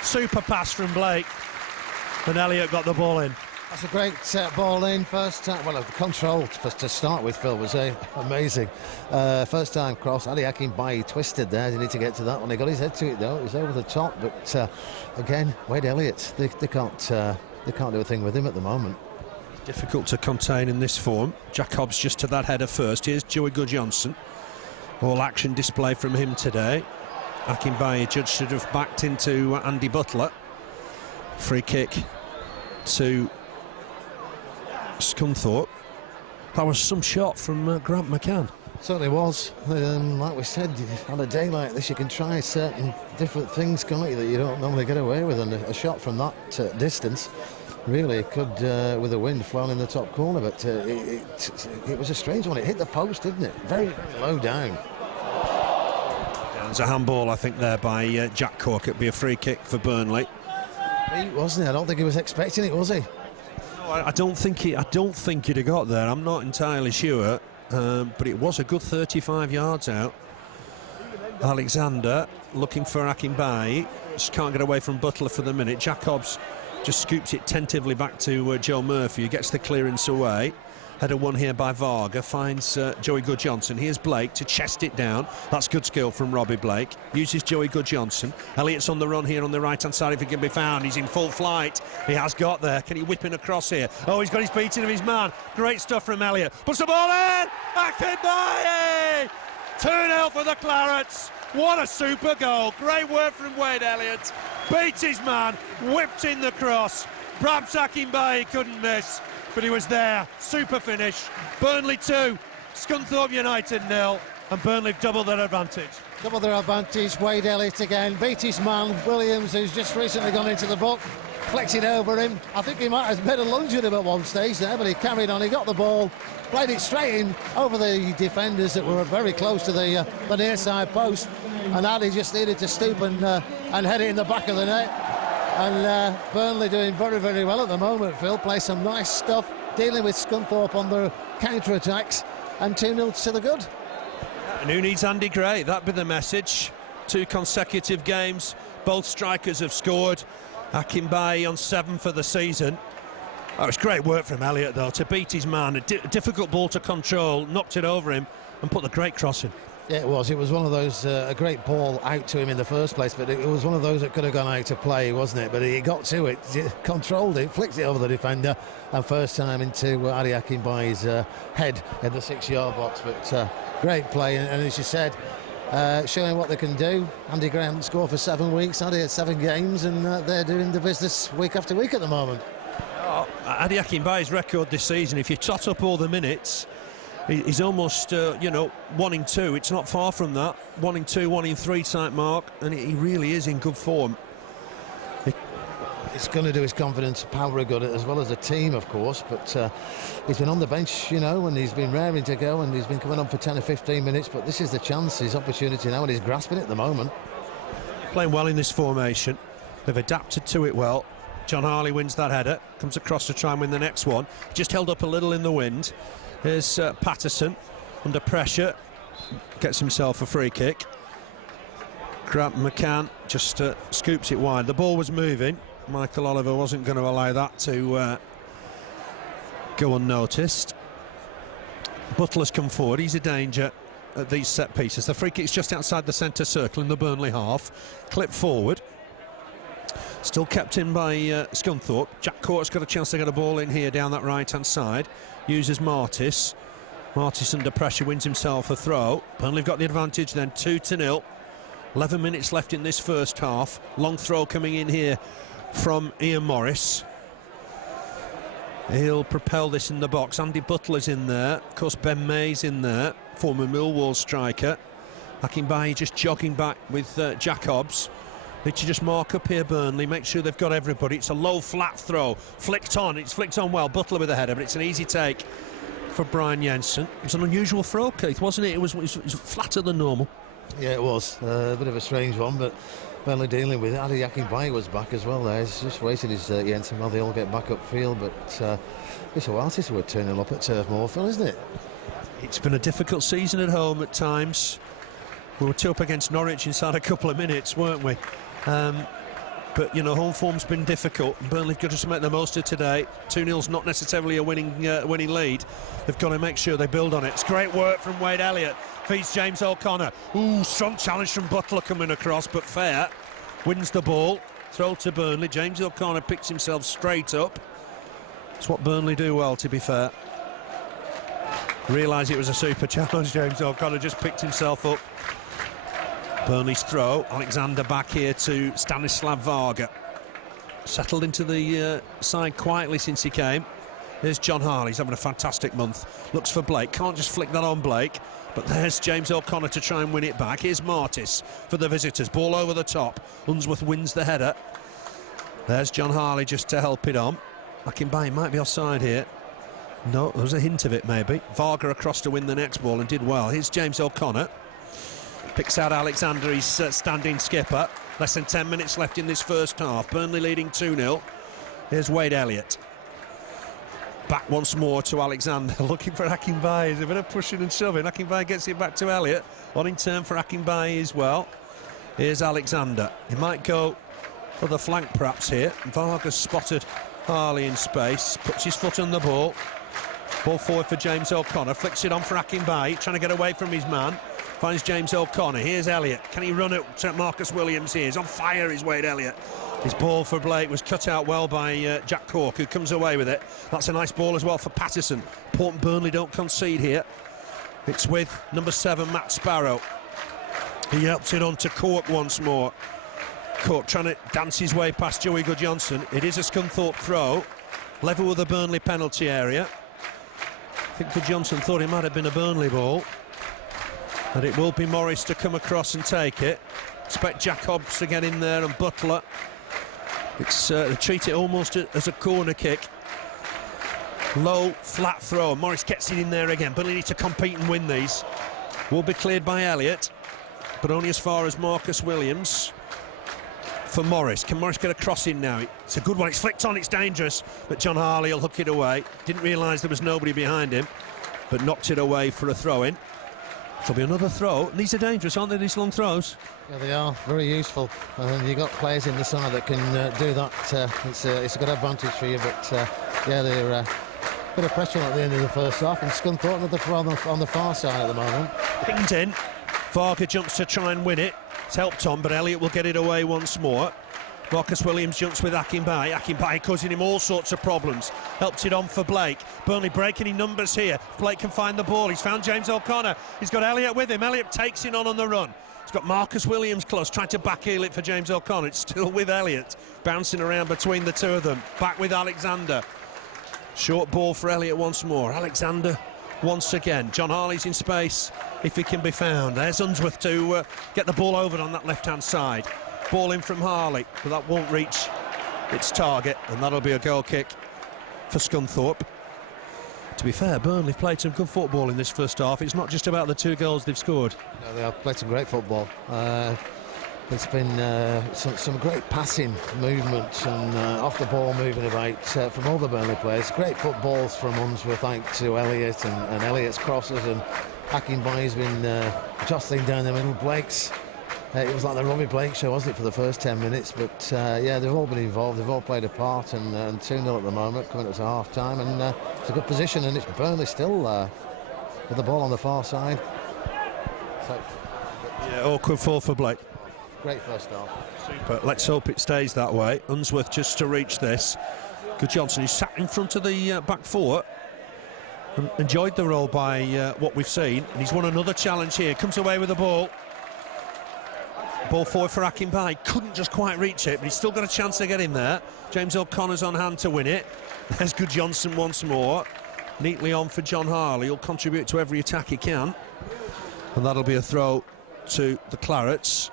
Super pass from Blake. And Elliott got the ball in. That's a great ball in. First time, well, the control to start with, Phil, was amazing. First time cross. Ade Akinbiyi twisted there. They need to get to that one. He got his head to it though. It was over the top. But again, Wade Elliott, they can't do a thing with him at the moment. Difficult to contain in this form. Jacobs just to that header first. Here's Joey Guðjónsson. All action display from him today. Akinbiyi judged should have backed into Andy Butler. Free kick to Scunthorpe. That was some shot from Grant McCann. Certainly was. Like we said, on a day like this you can try certain different things, can't you, that you don't normally get away with, and a shot from that distance really could, with the wind, flown in the top corner, but it was a strange one. It hit the post, didn't it? Very, very low down. There's a handball, I think, there by Jack Cork. It'd be a free kick for Burnley. Wasn't he? I don't think he was expecting it, was he? No, I don't think he'd have got there. I'm not entirely sure. But it was a good 35 yards out. Alexander looking for Akinbiyi. Just can't get away from Butler for the minute. Jacobs just scoops it tentatively back to Joe Murphy, who gets the clearance away. Header won here by Varga, finds Joey Guðjónsson. Here's Blake to chest it down. That's good skill from Robbie Blake. Uses Joey Guðjónsson. Elliott's on the run here on the right-hand side if he can be found. He's in full flight. He has got there. Can he whip in across here? Oh, he's got his beating of his man. Great stuff from Elliott. Puts the ball in! Akinbiyi! 2-0 for the Clarets. What a super goal. Great work from Wade Elliott. Beats his man. Whipped in the cross. Perhaps Akinbiyi couldn't miss, but he was there. Super finish. Burnley 2, Scunthorpe United 0, and Burnley double their advantage. Double their advantage. Wade Elliott again beat his man Williams, who's just recently gone into the book, flexing over him. I think he might have made a lunge at him at one stage there, but he carried on. He got the ball, played it straight in over the defenders that were very close to the near side post, and Ade just needed to stoop and head it in the back of the net. And Burnley doing very, very well at the moment, Phil. Play some nice stuff, dealing with Scunthorpe on their counter-attacks, and 2-0 to the good. And who needs Andy Gray? That'd be the message. 2 consecutive games, both strikers have scored. Akinbiyi on 7 for the season. Oh, it's great work from Elliott, though, to beat his man. A difficult ball to control, knocked it over him, and put the great cross in. Yeah, it was. It was one of those, a great ball out to him in the first place, but it was one of those that could have gone out to play, wasn't it? But he got to it, controlled it, flicked it over the defender, and first time into Ade Akinbiyi's head in the 6-yard box. But great play, and as you said, showing what they can do. Andy Graham scored for 7 weeks. Ade had 7 games, and they're doing the business week after week at the moment. Ade Akinbiyi's record this season, if you tot up all the minutes, he's almost, you know, 1 in 2. It's not far from that. 1 in 2, 1 in 3 type mark, and he really is in good form. It's going to do his confidence power good as well as a team, of course, but he's been on the bench, you know, and he's been raring to go, and he's been coming on for 10 or 15 minutes, but this is the chance, his opportunity now, and he's grasping it at the moment. Playing well in this formation. They've adapted to it well. John Harley wins that header, comes across to try and win the next one. Just held up a little in the wind. Here's Patterson under pressure, gets himself a free kick. McCann just scoops it wide. The ball was moving. Michael Oliver wasn't going to allow that to go unnoticed. Butler's come forward. He's a danger at these set pieces. The free kick's just outside the centre circle in the Burnley half. Clipped forward. Still kept in by Scunthorpe. Jack Court's got a chance to get a ball in here down that right-hand side. Uses Martis. Martis under pressure wins himself a throw. Burnley have got the advantage then, 2-0. 11 minutes left in this first half. Long throw coming in here from Ian Morris. He'll propel this in the box. Andy Butler's in there. Of course, Ben May's in there, former Millwall striker. Akinbiyi just jogging back with Jacobs. Need to just mark up here, Burnley, make sure they've got everybody. It's a low, flat throw. Flicked on. It's flicked on well. Butler with a header, but it's an easy take for Brian Jensen. It was an unusual throw, Keith, wasn't it? It was flatter than normal. Yeah, it was. A bit of a strange one, but Burnley dealing with it. Ade Akinbiyi was back as well there. He's just waiting his Jensen while they all get back upfield, but it's a while since we're turning up at Turf Moor, Phil, isn't it? It's been a difficult season at home at times. We were 2 up against Norwich inside a couple of minutes, weren't we? But, you know, home form's been difficult. Burnley have got to make the most of today. 2-0's not necessarily a winning lead. They've got to make sure they build on it. It's great work from Wade Elliott. Feeds James O'Connor. Ooh, strong challenge from Butler coming across, but fair. Wins the ball. Throw to Burnley. James O'Connor picks himself straight up. It's what Burnley do well, to be fair. Realise it was a super challenge. James O'Connor just picked himself up. Burnley's throw. Alexander back here to Stanislav Varga. Settled into the side quietly since he came. There's John Harley. He's having a fantastic month. Looks for Blake. Can't just flick that on Blake. But there's James O'Connor to try and win it back. Here's Martis for the visitors. Ball over the top. Unsworth wins the header. There's John Harley just to help it on. Akinbiyi might be offside here. No, there was a hint of it maybe. Varga across to win the next ball and did well. Here's James O'Connor. Picks out Alexander, he's standing skipper. Less than 10 minutes left in this first half. Burnley leading 2-0. Here's Wade Elliott. Back once more to Alexander, looking for Akinbiyi. There's a bit of pushing and shoving. Akinbiyi gets it back to Elliott. On in turn for Akinbiyi as well. Here's Alexander. He might go for the flank perhaps here. Varga's spotted Harley in space. Puts his foot on the ball. Ball forward for James O'Connor. Flicks it on for Akinbiyi, trying to get away from his man. Finds James O'Connor. Here's Elliott. Can he run it to Marcus Williams here? He's on fire, is Wade Elliott. His ball for Blake was cut out well by Jack Cork, who comes away with it. That's a nice ball as well for Patterson. Important Burnley don't concede here. It's with number 7, Matt Sparrow. He helps it on to Cork once more. Cork trying to dance his way past Joey Guðjónsson. It is a Scunthorpe throw. Level with the Burnley penalty area. I think Guðjónsson thought it might have been a Burnley ball. And it will be Morris to come across and take it. Expect Jacobs to get in there and Butler. It's they treat it almost as a corner kick. Low, flat throw. Morris gets it in there again. Burnley need to compete and win these. Will be cleared by Elliott, but only as far as Marcus Williams. For Morris. Can Morris get a cross in now? It's a good one. It's flicked on. It's dangerous. But John Harley will hook it away. Didn't realise there was nobody behind him, but knocked it away for a throw-in. There'll be another throw. These are dangerous, aren't they, these long throws? Yeah, they are. Very useful. And you've got players in the side that can do that. It's a good advantage for you. But, yeah, they're a bit of pressure at the end of the first half. And Scunthorpe another throw on the far side at the moment. Pinged in. Varga jumps to try and win it. It's helped on, but Elliott will get it away once more. Marcus Williams jumps with Akinbiyi. Akinbiyi causing him all sorts of problems. Helps it on for Blake. Burnley breaking in numbers here. Blake can find the ball. He's found James O'Connor. He's got Elliott with him. Elliott takes it on the run. He's got Marcus Williams close, trying to backheel it for James O'Connor. It's still with Elliott, bouncing around between the two of them. Back with Alexander. Short ball for Elliott once more. Alexander once again. John Harley's in space if he can be found. There's Unsworth to get the ball over on that left-hand side. Ball in from Harley, but that won't reach its target, and that'll be a goal kick for Scunthorpe. To be fair, Burnley have played some good football in this first half. It's not just about the 2 goals they've scored. No, they have played some great football. There's been some great passing movements and off the ball moving about from all the Burnley players. Great footballs from Unsworth out to Elliott and Elliott's crosses, and Akinbiyi's been jostling down the middle. Blake's it was like the Robbie Blake show, wasn't it, for the first 10 minutes? But yeah, they've all been involved, they've all played a part, and 2-0 at the moment, coming up to half-time, and it's a good position, and it's Burnley still with the ball on the far side. So, yeah, awkward fall for Blake. Great first half. Super. Let's hope it stays that way. Unsworth just to reach this. Guðjónsson, who sat in front of the back four, and enjoyed the role by what we've seen, and he's won another challenge here. Comes away with the ball. Ball forward for Akinbiyi. Couldn't just quite reach it, but he's still got a chance to get in there. James O'Connor's on hand to win it. There's Guðjónsson once more. Neatly on for John Harley. He'll contribute to every attack he can. And that'll be a throw to the Clarets.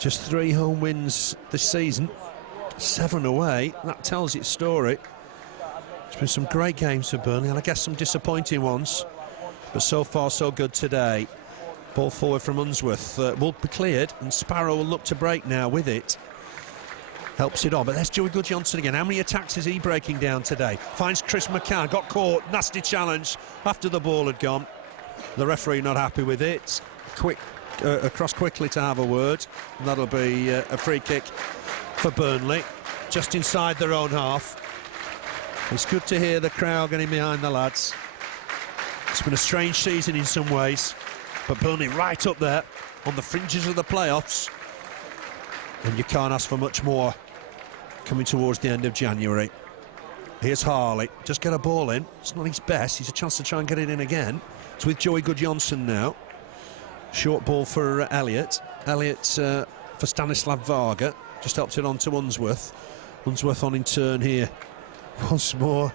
Just 3 home wins this season, 7 away. That tells its story. It's been some great games for Burnley, and I guess some disappointing ones. But so far, so good today. Ball forward from Unsworth will be cleared, and Sparrow will look to break now with it. Helps it on, but there's Joey Guðjónsson again. How many attacks is he breaking down today? Finds Chris McCann, got caught, nasty challenge after the ball had gone. The referee not happy with it. Quick across quickly to have a word, and that'll be a free kick for Burnley, just inside their own half. It's good to hear the crowd getting behind the lads. It's been a strange season in some ways, but Burnley right up there on the fringes of the playoffs, and you can't ask for much more coming towards the end of January. Here's Harley, just get a ball in. It's not his best, he's a chance to try and get it in again. It's with Joey Guðjónsson now. Short ball for Elliott. Elliott for Stanislav Varga. Just helps it on to Unsworth. Unsworth on in turn here. Once more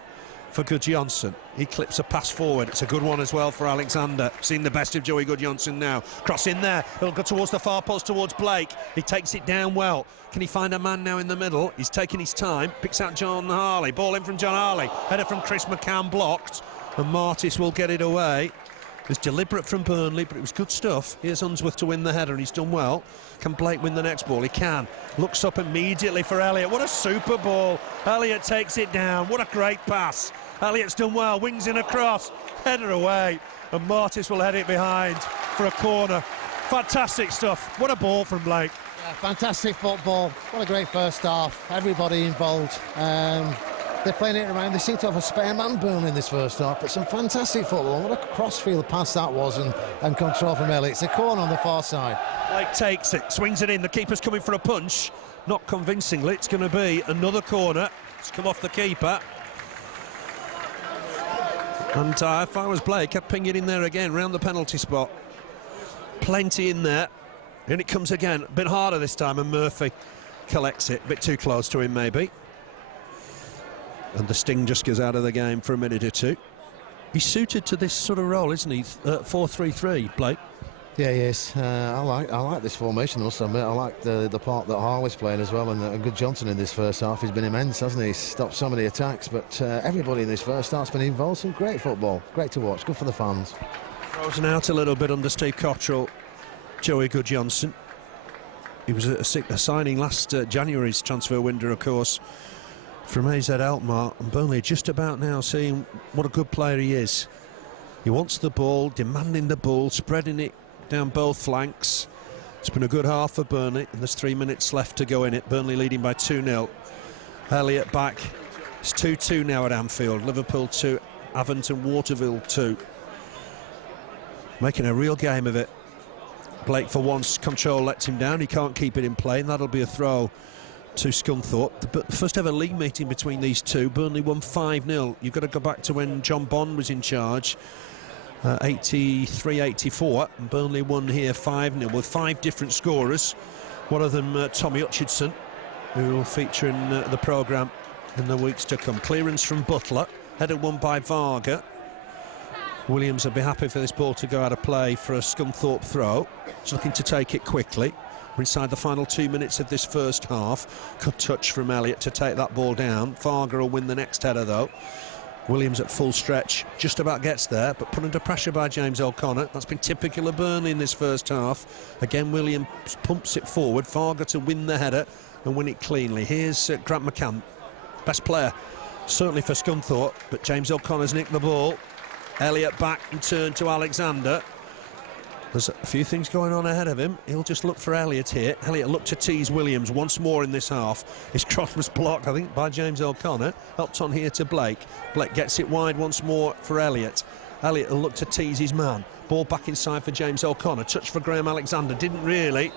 for Guðjónsson. He clips a pass forward. It's a good one as well for Alexander. Seen the best of Joey Guðjónsson now. Cross in there. He'll go towards the far post, towards Blake. He takes it down well. Can he find a man now in the middle? He's taking his time. Picks out John Harley. Ball in from John Harley. Header from Chris McCann blocked. And Martis will get it away. It was deliberate from Burnley, but it was good stuff. Here's Unsworth to win the header, and he's done well. Can Blake win the next ball? He can. Looks up immediately for Elliott. What a super ball. Elliott takes it down. What a great pass. Elliott's done well. Wings in across. Header away. And Martis will head it behind for a corner. Fantastic stuff. What a ball from Blake. Yeah, fantastic football. What a great first half. Everybody involved. They're playing it around. They seem to have a spare man, Burnley, in this first half, but some fantastic football. What a crossfield pass that was, and control from Elliott. It's a corner on the far side. Blake takes it, swings it in. The keeper's coming for a punch. Not convincingly. It's going to be another corner. It's come off the keeper. And if I was Blake, I'd ping it in there again, round the penalty spot. Plenty in there. And it comes again. A bit harder this time, and Murphy collects it. A bit too close to him, maybe. And the sting just goes out of the game for a minute or two. He's suited to this sort of role, isn't he? 4-3-3, Blake. Yeah, he is. I like this formation, I must admit. I like the part that Harley's playing as well, and Guðjónsson in this first half. He's been immense, hasn't he? He's stopped so many attacks, but everybody in this first half's been involved. Some great football. Great to watch. Good for the fans. Frozen out a little bit under Steve Cottrell, Joey Guðjónsson. He was a signing last January's transfer window, of course, from AZ Alkmaar, and Burnley just about now seeing what a good player he is. He wants the ball, demanding the ball, spreading it down both flanks. It's been a good half for Burnley, and there's 3 minutes left to go in it. Burnley leading by 2-0. Elliott back. It's 2-2 now at Anfield. Liverpool 2, Avon Waterville 2. Making a real game of it. Blake, for once, control lets him down. He can't keep it in play, and that'll be a throw to Scunthorpe. The first ever league meeting between these two. Burnley won 5-0. You've got to go back to when John Bond was in charge, 83-84, and Burnley won here 5-0 with 5 different scorers. One of them Tommy Hutchinson, who will feature in the programme in the weeks to come. Clearance from Butler, header won by Varga. Williams will be happy for this ball to go out of play for a Scunthorpe throw. He's looking to take it quickly. We're inside the final 2 minutes of this first half. Good touch from Elliott to take that ball down. Varga will win the next header though. Williams at full stretch, just about gets there, but put under pressure by James O'Connor. That's been typical of Burnley in this first half. Again, Williams pumps it forward. Varga to win the header and win it cleanly. Here's Grant McCann, best player, certainly for Scunthorpe, but James O'Connor's nicked the ball. Elliott back and turn to Alexander. There's a few things going on ahead of him. He'll just look for Elliott here. Elliott looked to tease Williams once more in this half. His cross was blocked, I think, by James O'Connor. Helped on here to Blake. Blake gets it wide once more for Elliott. Elliott will look to tease his man. Ball back inside for James O'Connor. Touch for Graham Alexander. Didn't really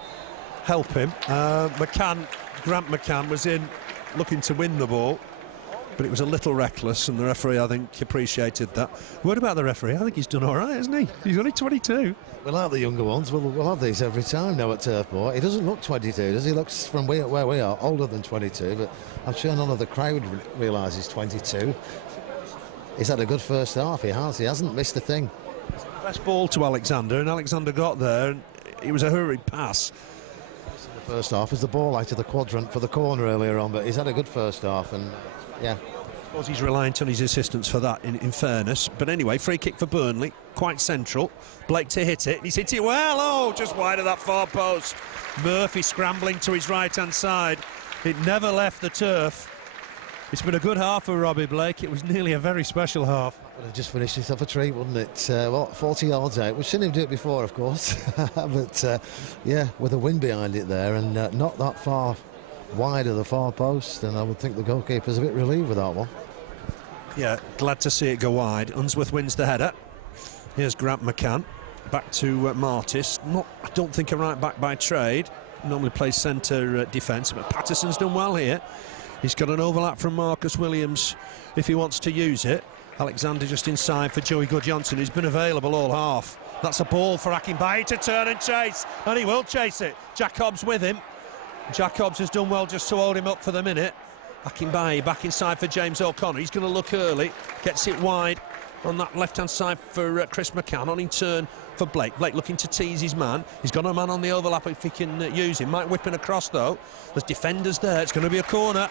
help him. Grant McCann was in looking to win the ball, but it was a little reckless, and the referee, I think, appreciated that. Word about the referee, I think he's done all right, hasn't he? He's only 22. We like the younger ones. We'll have these every time now at Turf Moor. He doesn't look 22, does he? He looks, from where we are, older than 22, but I'm sure none of the crowd realises 22. He's had a good first half, he has. He hasn't missed a thing. Best ball to Alexander, and Alexander got there, and it was a hurried pass. The first half is the ball out of the quadrant for the corner earlier on, but he's had a good first half, and yeah. I suppose he's reliant on his assistants for that, in fairness. But anyway, free kick for Burnley, quite central. Blake to hit it. He's hit it well. Oh, just wide of that far post. Murphy scrambling to his right-hand side. It never left the turf. It's been a good half for Robbie Blake. It was nearly a very special half. Would have just finished it off a treat, wouldn't it? 40 yards out. We've seen him do it before, of course. But, yeah, with a wind behind it there, and not that far wide of the far post, and I would think the goalkeeper's a bit relieved with that one. Yeah, glad to see it go wide. Unsworth wins the header. Here's Grant McCann. Back to Martis. I don't think a right back by trade. Normally plays centre defence, but Patterson's done well here. He's got an overlap from Marcus Williams if he wants to use it. Alexander just inside for Joey Guðjónsson, who's been available all half. That's a ball for Akinbiyi to turn and chase, and he will chase it. Jacobs with him. Jacobs has done well just to hold him up for the minute. Akinbiyi back inside for James O'Connor. He's going to look early, gets it wide on that left-hand side for Chris McCann. On in turn for Blake. Blake looking to tease his man. He's got a man on the overlap if he can use him. Might whip him across though. There's defenders there. It's going to be a corner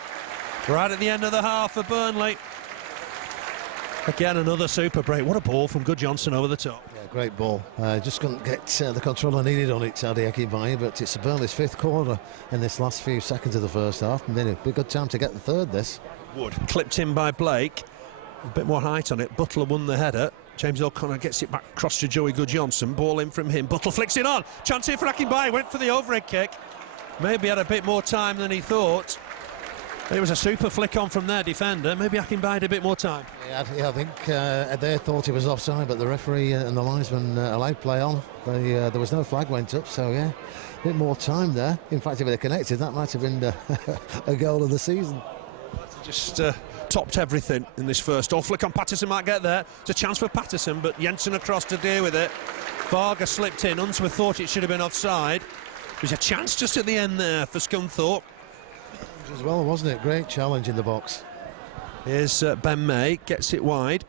right at the end of the half for Burnley. Again, another super break. What a ball from Guðjónsson over the top. Yeah, great ball. Just couldn't get the control I needed on it, Ade Akinbiyi, but it's Burnley's 5th corner in this last few seconds of the first half, and then it'd be a good time to get the third, this. Wood. Clipped in by Blake. A bit more height on it. Butler won the header. James O'Connor gets it back across to Joey Guðjónsson. Ball in from him. Butler flicks it on. Chance here for Akinbiyi. Went for the overhead kick. Maybe had a bit more time than he thought. It was a super flick on from their defender. Maybe Akinbiyi had a bit more time. Yeah, I think they thought he was offside, but the referee and the linesman allowed play on. There was no flag went up, so yeah, a bit more time there. In fact, if they're connected, that might have been a goal of the season. Just topped everything in this first. Oh, flick on Patterson might get there. It's a chance for Patterson, but Jensen across to deal with it. Varga slipped in. Unsworth thought it should have been offside. There's a chance just at the end there for Scunthorpe. As well, wasn't it? Great challenge in the box. Here's Ben May, gets it wide.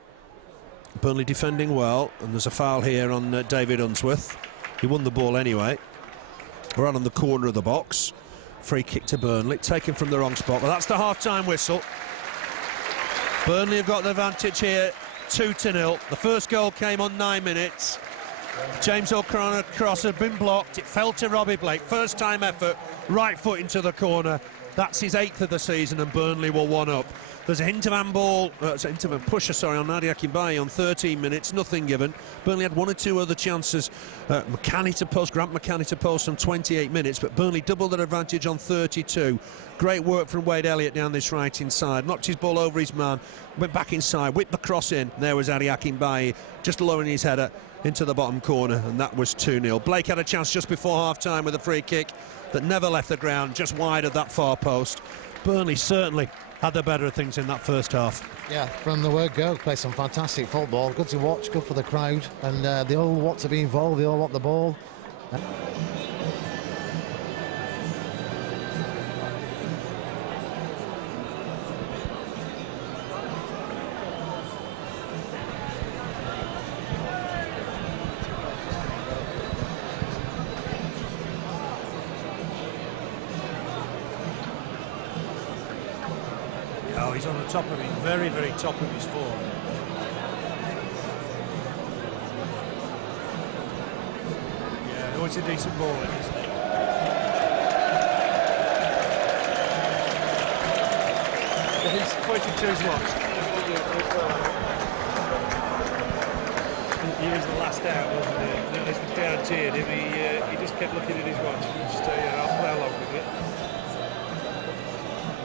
Burnley defending well, and there's a foul here on David Unsworth. He won the ball anyway. We're out on the corner of the box. Free kick to Burnley, taken from the wrong spot, but that's the half-time whistle. Burnley have got the advantage here, 2-0. The first goal came on 9 minutes. James O'Connor cross had been blocked. It fell to Robbie Blake. First time effort, right foot into the corner. That's his 8th of the season, and Burnley will one up. There's a hint of handball, a hint of a pusher, on Ade Akinbiyi on 13 minutes, nothing given. Burnley had 1 or 2 other chances. McCann to post, Grant McCann to post on 28 minutes, but Burnley doubled their advantage on 32. Great work from Wade Elliott down this right inside. Knocked his ball over his man, went back inside, whipped the cross in. There was Ade Akinbiyi, just lowering his header. into the bottom corner, and that was 2-0. Blake had a chance just before half-time with a free kick that never left the ground, just wide of that far post. Burnley certainly had the better of things in that first half. Yeah, from the word go, play some fantastic football, good to watch, good for the crowd, and they all want to be involved, they all want the ball. Oh, he's on the top of him, very, very top of his form. Yeah, no, it's a decent ball, isn't it? He's pointing to his watch. He was the last out, wasn't he? That was the crowd cheered him. He just kept looking at his watch. Just, I'll play along with it.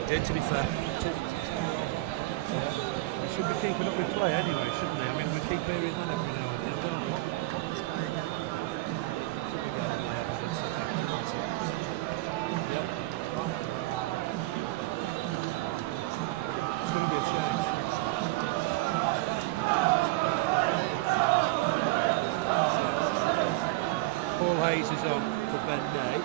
Did, to be fair. They should be keeping up with play anyway, shouldn't they? I mean, we keep hearing that every now and then, don't we? Yep. It's going to be a change. Paul Hayes is on for Ben Day.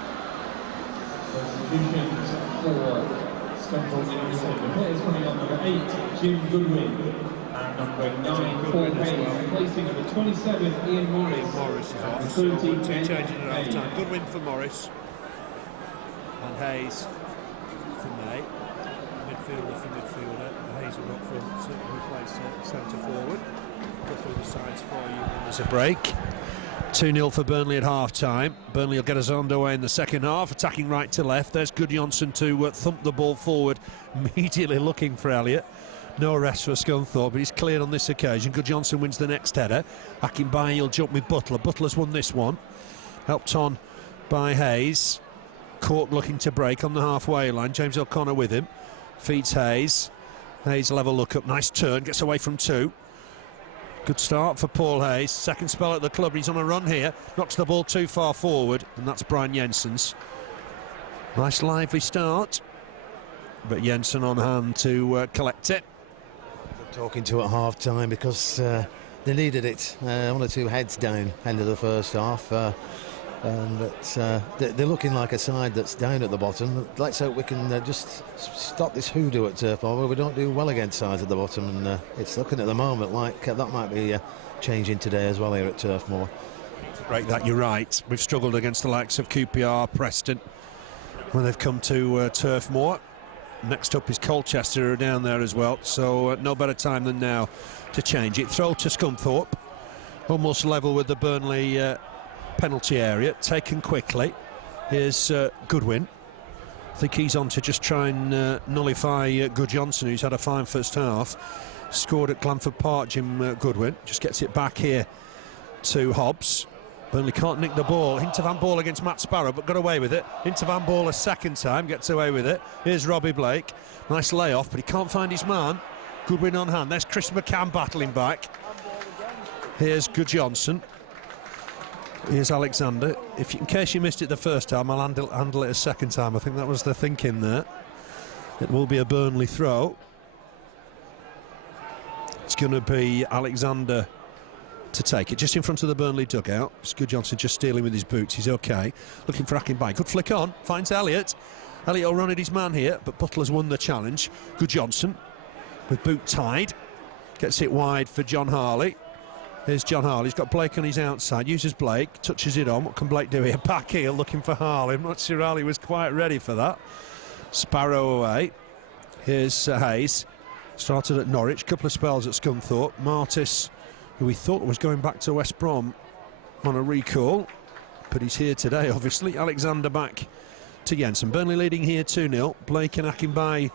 Scunthorpe United. The players coming on number 8, Jim Goodwin, and number 9, Paul Hayes, replacing number 27, Ian Morris. Morris is off. And So 13, two changes at half time. Goodwin for Morris and Hayes for May. Midfielder for midfielder. Hayes will up front, who plays centre forward. Go through the sides for you when there's a break. 2-0 for Burnley at half-time. Burnley will get us underway in the second half, attacking right to left. There's Guðjónsson to thump the ball forward, immediately looking for Elliott. No rest for Scunthorpe, but he's cleared on this occasion. Guðjónsson wins the next header. Akinbiyi will jump with Butler. Butler's won this one. Helped on by Hayes. Cork looking to break on the halfway line. James O'Connor with him. Feeds Hayes. Hayes level look up. Nice turn. Gets away from two. Good start for Paul Hayes. Second spell at the club. He's on a run here. Knocks the ball too far forward, and that's Brian Jensen's. Nice lively start, but Jensen on hand to collect it. Talking to at half time because they needed it. One or two heads down end of the first half. But they're looking like a side that's down at the bottom. Let's hope we can just stop this hoodoo at Turf Moor. We don't do well against sides at the bottom, and it's looking at the moment like that might be changing today as well here at Turf Moor. Break that, you're right. We've struggled against the likes of QPR, Preston, when they've come to Turf Moor. Next up is Colchester, who are down there as well, so no better time than now to change it. Throw to Scunthorpe, almost level with the Burnley penalty area, taken quickly. Here's Goodwin. I think he's on to just try and nullify Guðjónsson, who's had a fine first half. Scored at Glanford Park, Jim Goodwin. Just gets it back here to Hobbs. Burnley can't nick the ball. Into Van Baal against Matt Sparrow, but got away with it. Into Van Baal a second time, gets away with it. Here's Robbie Blake. Nice layoff, but he can't find his man. Goodwin on hand. There's Chris McCann battling back. Here's Guðjónsson. Here's Alexander. In case you missed it the first time, I'll handle it a second time. I think that was the thinking there. It will be a Burnley throw. It's going to be Alexander to take it, just in front of the Burnley dugout. Guðjónsson just stealing with his boots. He's okay. Looking for Akinbiyi. Good flick on. Finds Elliott. Elliott will run at his man here, but Butler's won the challenge. Guðjónsson with boot tied. Gets it wide for John Harley. Here's John Harley. He's got Blake on his outside. Uses Blake. Touches it on. What can Blake do here? Back heel looking for Harley. I'm not sure Harley was quite ready for that. Sparrow away. Here's Hayes. Started at Norwich. Couple of spells at Scunthorpe. Martis, who we thought was going back to West Brom on a recall, but he's here today, obviously. Alexander back to Jensen. Burnley leading here 2-0. Blake and Akinbiyi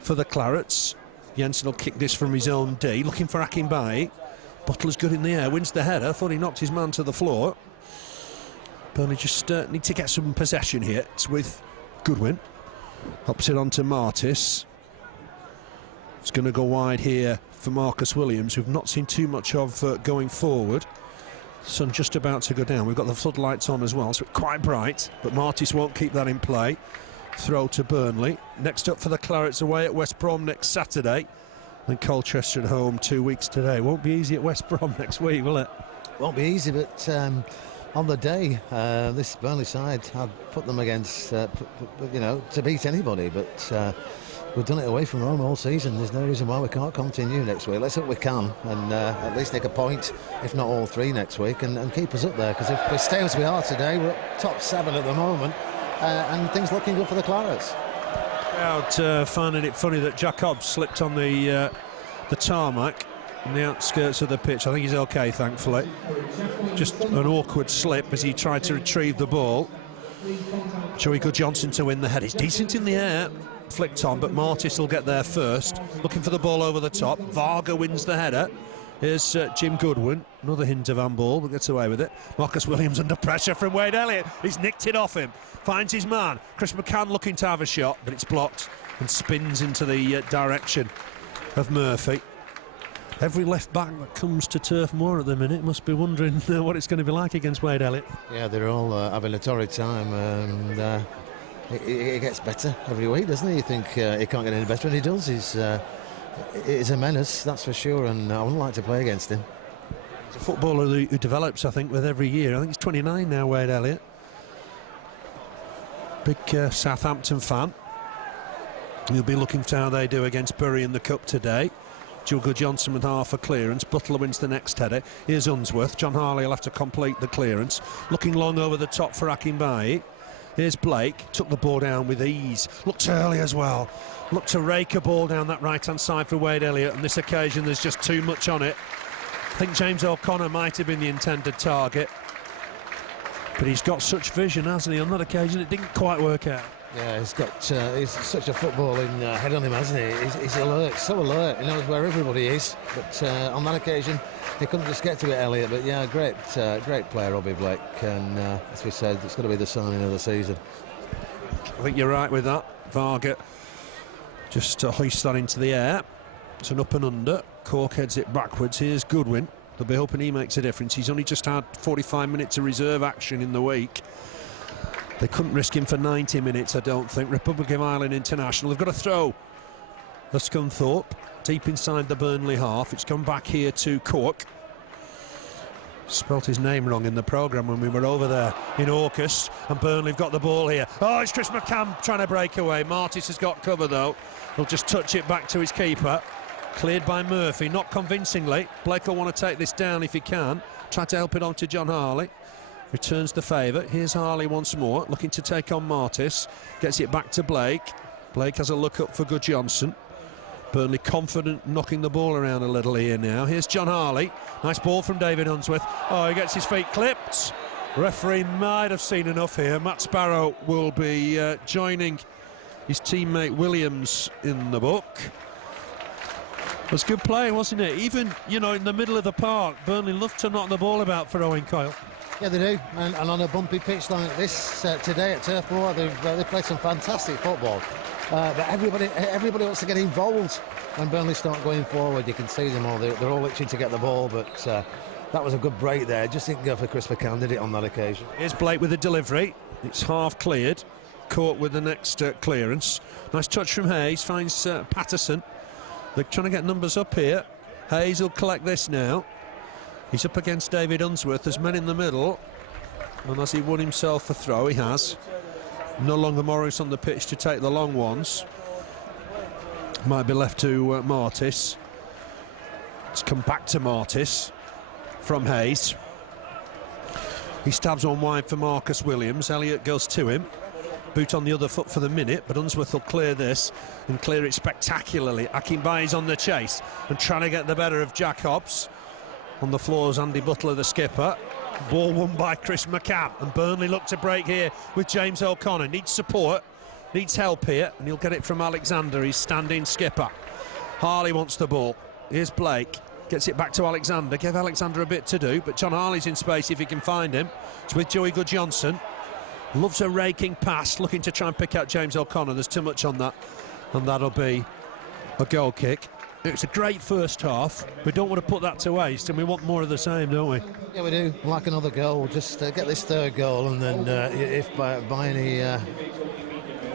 for the Clarets. Jensen will kick this from his own D. Looking for Akinbiyi. Butler's good in the air, wins the header. Thought he knocked his man to the floor. Burnley just need to get some possession here. It's with Goodwin. Hops it on to Martis. It's going to go wide here for Marcus Williams, who've not seen too much of going forward. Sun just about to go down. We've got the floodlights on as well, so it's quite bright, but Martis won't keep that in play. Throw to Burnley. Next up for the Clarets, away at West Brom next Saturday. And Colchester at home 2 weeks today. Won't be easy at West Brom next week, will it? Won't be easy, but on the day, this Burnley side, I'd put them against, you know, to beat anybody, but we've done it away from home all season. There's no reason why we can't continue next week. Let's hope we can, and at least take a point, if not all three next week, and keep us up there, because if we stay as we are today, we're up top 7 at the moment, and things looking good for the Clarets. Out finding it funny that Jacobs slipped on the tarmac on the outskirts of the pitch. I think he's okay, thankfully. Just an awkward slip as he tried to retrieve the ball. Joey Guðjónsson to win the head. He's decent in the air, flicked on, but Martis will get there first. Looking for the ball over the top. Varga wins the header. Here's Jim Goodwin. Another hint of handball, but gets away with it. Marcus Williams under pressure from Wade Elliott. He's nicked it off him. Finds his man. Chris McCann looking to have a shot, but it's blocked and spins into the direction of Murphy. Every left back that comes to Turf Moor at the minute must be wondering what it's going to be like against Wade Elliott. Yeah, they're all having a torrid time, and it gets better every week, doesn't it? You think he can't get any better, and he does. He's a menace, that's for sure, and I wouldn't like to play against him. He's a footballer who develops, I think, with every year. I think he's 29 now, Wade Elliott. Big Southampton fan. He'll be looking to how they do against Bury in the Cup today. Joe Guðjónsson with half a clearance. Butler wins the next header. Here's Unsworth. John Harley will have to complete the clearance. Looking long over the top for Akinbiyi. Here's Blake. Took the ball down with ease. Looked early as well. Looked to rake a ball down that right-hand side for Wade Elliott. On this occasion, there's just too much on it. I think James O'Connor might have been the intended target. But he's got such vision, hasn't he? On that occasion, it didn't quite work out. Yeah, he's such a footballing head on him, hasn't he? He's alert, so alert. He knows where everybody is. But on that occasion, he couldn't just get to it, Elliott. But yeah, great player, Robbie Blake. And as we said, it's going to be the signing of the season. I think you're right with that. Varga just hoists that into the air. It's an up and under. Cork heads it backwards. Here's Goodwin. They'll be hoping he makes a difference. He's only just had 45 minutes of reserve action in the week. They couldn't risk him for 90 minutes, I don't think. Republic of Ireland international. They've got a throw. The Scunthorpe, deep inside the Burnley half. It's come back here to Cork. Spelt his name wrong in the programme when we were over there in August. And Burnley have got the ball here. Oh, it's Chris McCann trying to break away. Martis has got cover, though. He'll just touch it back to his keeper. Cleared by Murphy, not convincingly. Blake will want to take this down if he can. Try to help it on to John Harley. Returns the favour. Here's Harley once more, looking to take on Martis. Gets it back to Blake. Blake has a look up for Guðjónsson. Burnley confident, knocking the ball around a little here now. Here's John Harley. Nice ball from David Unsworth. Oh, he gets his feet clipped. Referee might have seen enough here. Matt Sparrow will be joining his teammate Williams in the book. It was good play, wasn't it? Even, you know, in the middle of the park, Burnley love to knock the ball about for Owen Coyle. Yeah, they do, and on a bumpy pitch like this today at Turf Moor, they've played some fantastic football. But everybody wants to get involved when Burnley start going forward. You can see them all; they're all itching to get the ball. But that was a good break there. Just didn't go for Chris McCann, did it, on that occasion? Here's Blake with the delivery. It's half cleared. Caught with the next clearance. Nice touch from Hayes. Finds Patterson. They're trying to get numbers up here. Hayes will collect this now. He's up against David Unsworth. There's men in the middle. And as he won himself a throw, he has. No longer Morris on the pitch to take the long ones. Might be left to Martis. It's come back to Martis from Hayes. He stabs on wide for Marcus Williams. Elliott goes to him. Boot on the other foot for the minute, but Unsworth will clear this and clear it spectacularly. Akinbiyi's on the chase and trying to get the better of Jacobs. On the floor is Andy Butler, the skipper. Ball won by Chris McCann, and Burnley look to break here with James O'Connor. Needs support, needs help here, and he'll get it from Alexander, his standing skipper. Harley wants the ball. Here's Blake. Gets it back to Alexander. Gave Alexander a bit to do, but John Harley's in space if he can find him. It's with Joey Guðjónsson. Loves a raking pass, looking to try and pick out James O'Connor. There's too much on that, and that'll be a goal kick. It was a great first half. We don't want to put that to waste, and we want more of the same, don't we? Yeah, we do. Like another goal. Just get this third goal, and then if by any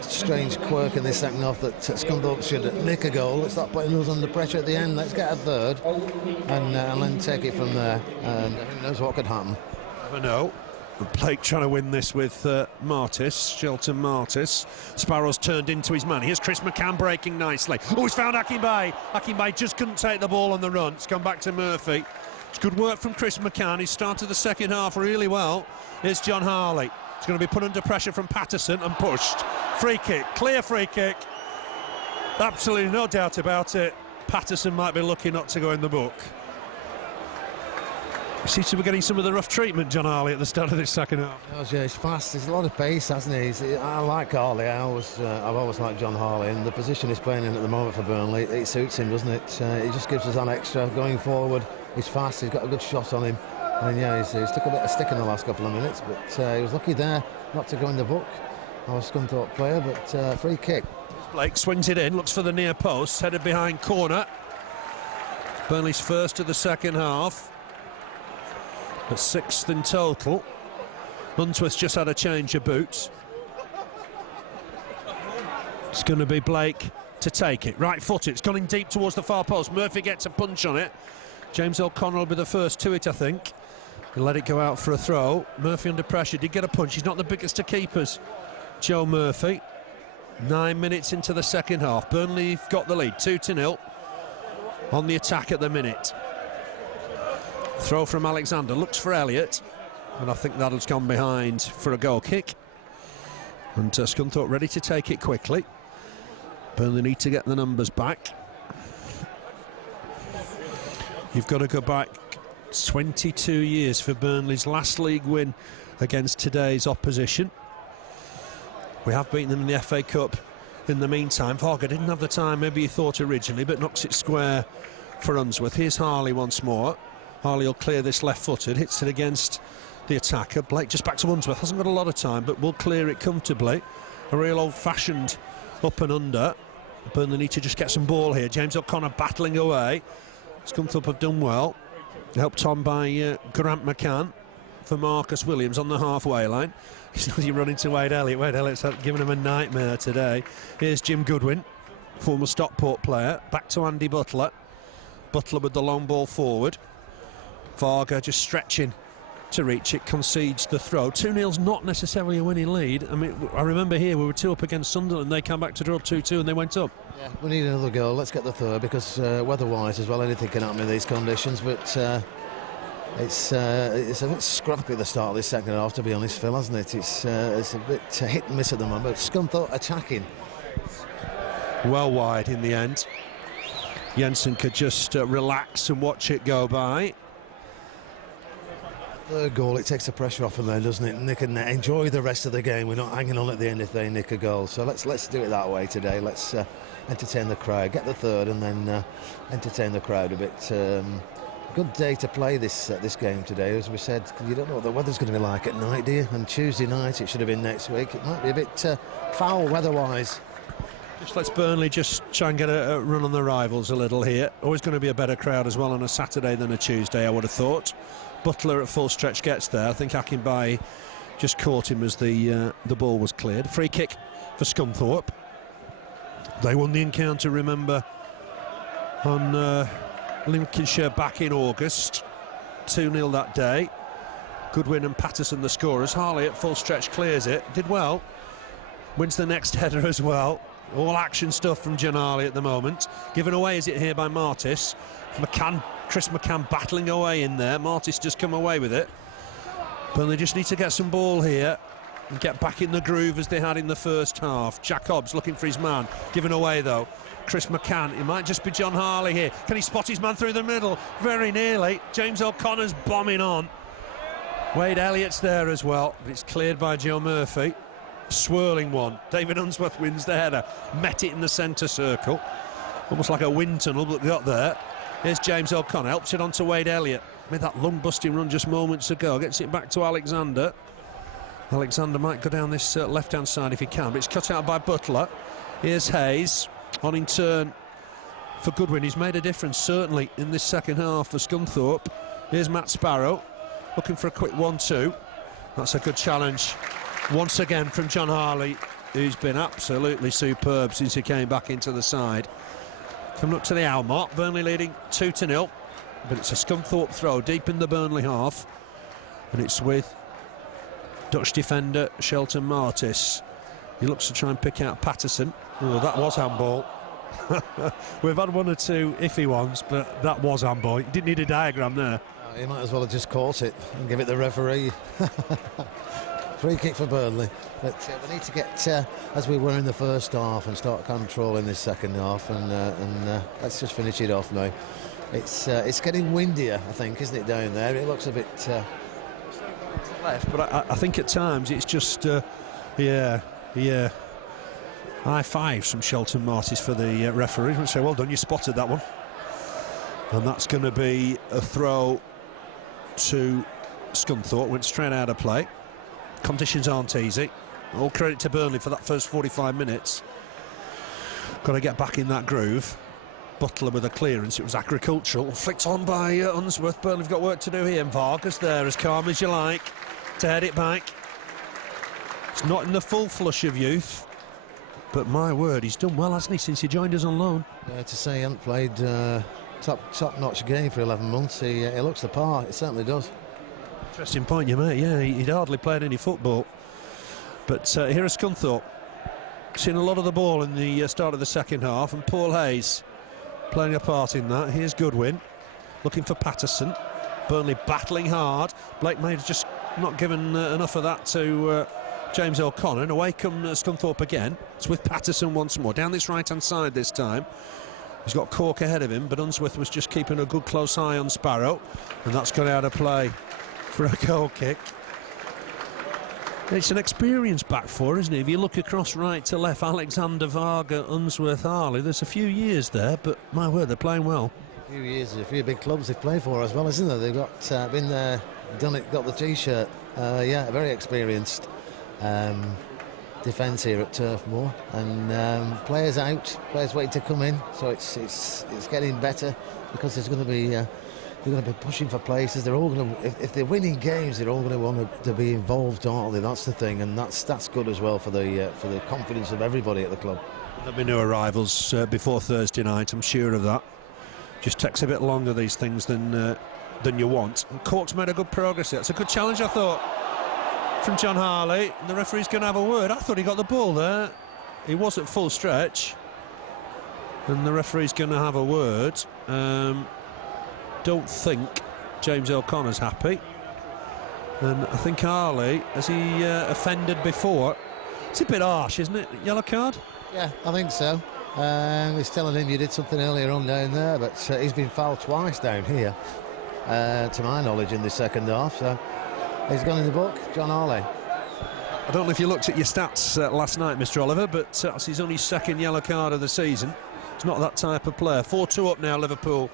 strange quirk in this second half that Scunthorpe should nick a goal, let's start putting us under pressure at the end. Let's get a third, and then take it from there. And who knows what could happen? Never know. Blake trying to win this with Shelton Martis. Sparrow's turned into his man. Here's Chris McCann breaking nicely. Oh, he's found Akinbiyi. Akinbiyi just couldn't take the ball on the run. It's gone back to Murphy. It's good work from Chris McCann. He started the second half really well. Here's John Harley. He's going to be put under pressure from Patterson and pushed. Free kick, clear free kick. Absolutely no doubt about it. Patterson might be lucky not to go in the book. He seems to be getting some of the rough treatment, John Harley, at the start of this second half. Oh, yeah, he's fast. There's a lot of pace, hasn't he? I like Harley. I've always liked John Harley, and the position he's playing in at the moment for Burnley, it suits him, doesn't it? He just gives us an extra going forward. He's fast. He's got a good shot on him, and yeah, he's took a bit of stick in the last couple of minutes, but he was lucky there not to go in the book. I was a Scunthorpe player, but free kick. Blake swings it in, looks for the near post, headed behind corner. Burnley's first of the second half. But sixth in total. Unsworth just had a change of boots. It's going to be Blake to take it. Right footed, it's gone in deep towards the far post. Murphy gets a punch on it. James O'Connell will be the first to it, I think. He'll let it go out for a throw. Murphy under pressure, did get a punch. He's not the biggest of keepers, Joe Murphy. 9 minutes into the second half. Burnley have got the lead, 2-0 on the attack at the minute. Throw from Alexander, looks for Elliott, and I think that has gone behind for a goal kick. And Scunthorpe ready to take it quickly. Burnley need to get the numbers back. You've got to go back 22 years for Burnley's last league win against today's opposition. We have beaten them in the FA Cup in the meantime. Varga didn't have the time maybe he thought originally, but knocks it square for Unsworth. Here's Harley once more. Harley will clear this left-footed, hits it against the attacker. Blake just back to Unsworth, hasn't got a lot of time, but will clear it comfortably. A real old-fashioned up and under. Burnley need to just get some ball here. James O'Connell battling away. Scunthorpe have done well. Helped on by Grant McCann for Marcus Williams on the halfway line. He's not even running to Ade Elliott. Ade Elliott's giving him a nightmare today. Here's Jim Goodwin, former Stockport player. Back to Andy Butler. Butler with the long ball forward. Varga just stretching to reach it, concedes the throw. 2-0's not necessarily a winning lead. I mean, I remember here we were 2 up against Sunderland. They came back to draw 2-2 and they went up. Yeah, we need another goal. Let's get the third, because weather-wise as well, anything can happen in these conditions. But it's a bit scrappy at the start of this second half, to be honest, Phil, hasn't it? It's a bit hit and miss at the moment. But Scunthorpe attacking. Well wide in the end. Jensen could just relax and watch it go by. Third goal, it takes the pressure off them there, doesn't it? And they can enjoy the rest of the game. We're not hanging on at the end if they nick a goal. So let's do it that way today. Let's entertain the crowd, get the third, and then entertain the crowd a bit. Good day to play this game today. As we said, you don't know what the weather's going to be like at night, do you? And Tuesday night, it should have been next week. It might be a bit foul weather-wise. Just let's Burnley just try and get a run on the rivals a little here. Always going to be a better crowd as well on a Saturday than a Tuesday, I would have thought. Butler at full stretch gets there. I think Akinbiyi just caught him as the ball was cleared. Free kick for Scunthorpe. They won the encounter, remember, on Lincolnshire back in August. 2-0 that day. Goodwin and Patterson the scorers. Harley at full stretch clears it. Did well. Wins the next header as well. All action stuff from John Harley at the moment. Given away, is it here by Martis? McCann, Chris McCann battling away in there. Martis just come away with it. But they just need to get some ball here and get back in the groove as they had in the first half. Jacobs looking for his man. Given away though. Chris McCann, it might just be John Harley here. Can he spot his man through the middle? Very nearly. James O'Connor's bombing on. Wade Elliott's there as well, but it's cleared by Joe Murphy. Swirling one. David Unsworth wins the header. Met it in the centre circle. Almost like a wind tunnel, but got there. Here's James O'Connor. Helps it on to Wade Elliott. Made that lung-busting run just moments ago. Gets it back to Alexander. Alexander might go down this left-hand side if he can, but it's cut out by Butler. Here's Hayes. On in turn for Goodwin. He's made a difference, certainly, in this second half for Scunthorpe. Here's Matt Sparrow, looking for a quick 1-2. That's a good challenge, once again, from John Harley, who's been absolutely superb since he came back into the side. Coming up to the hour mark, Burnley leading 2-0, but it's a Scunthorpe throw deep in the Burnley half, and it's with Dutch defender Shelton Martis. He looks to try and pick out Patterson. Oh, that was handball. We've had one or two iffy ones, but that was handball. He didn't need a diagram there. He might as well have just caught it and give it the referee. Free kick for Burnley. But we need to get, as we were in the first half, and start controlling this second half, and let's just finish it off now. It's getting windier, I think, isn't it, down there? It looks a bit left, but I think at times it's just yeah. High fives from Shelton Martis for the referee. I'd say, well done, you spotted that one. And that's going to be a throw to Scunthorpe. Went straight out of play. Conditions aren't easy. All credit to Burnley for that first 45 minutes. Got to get back in that groove. Butler with a clearance. It was agricultural. Flicked on by Unsworth. Burnley have got work to do here. And Varga's there, as calm as you like, to head it back. It's not in the full flush of youth, but my word, he's done well, hasn't he, since he joined us on loan? Yeah, to say he hasn't played top-notch game for 11 months. He looks the part. It certainly does. Interesting point you make. Yeah, he'd hardly played any football. But here is Scunthorpe. Seen a lot of the ball in the start of the second half, and Paul Hayes playing a part in that. Here's Goodwin looking for Patterson. Burnley battling hard. Blake may have just not given enough of that to James O'Connor, and away come Scunthorpe again. It's with Patterson once more, down this right-hand side this time. He's got Cork ahead of him, but Unsworth was just keeping a good close eye on Sparrow, and that's gone out of play for a goal kick. It's an experienced back four, isn't it? If you look across right to left, Alexander, Varga, Unsworth, Harley, there's a few years there, but my word, they're playing well. A few years, a few big clubs they've played for as well, isn't there? They've got been there, done it, got the t-shirt. Yeah, very experienced defence here at Turf Moor, and players out, players waiting to come in, so it's getting better, because there's going to be they're going to be pushing for places. They're all going to, if they're winning games, they're all going to want to be involved, aren't they? That's the thing, and that's good as well for the confidence of everybody at the club. There'll be new arrivals before Thursday night, I'm sure of that. Just takes a bit longer, these things, than you want. And Cork's made a good progress here. It's a good challenge, I thought, from John Harley. And the referee's going to have a word. I thought he got the ball there. He was at full stretch, and the referee's going to have a word. Don't think James O'Connor's happy, and I think Harley, has he offended before? It's a bit harsh, isn't it? Yellow card? Yeah, I think so. He's telling him you did something earlier on down there, but he's been fouled twice down here, to my knowledge, in the second half. So he's gone in the book, John Harley. I don't know if you looked at your stats last night, Mr. Oliver, but that's his only second yellow card of the season. He's not that type of player. 4-2 up now, Liverpool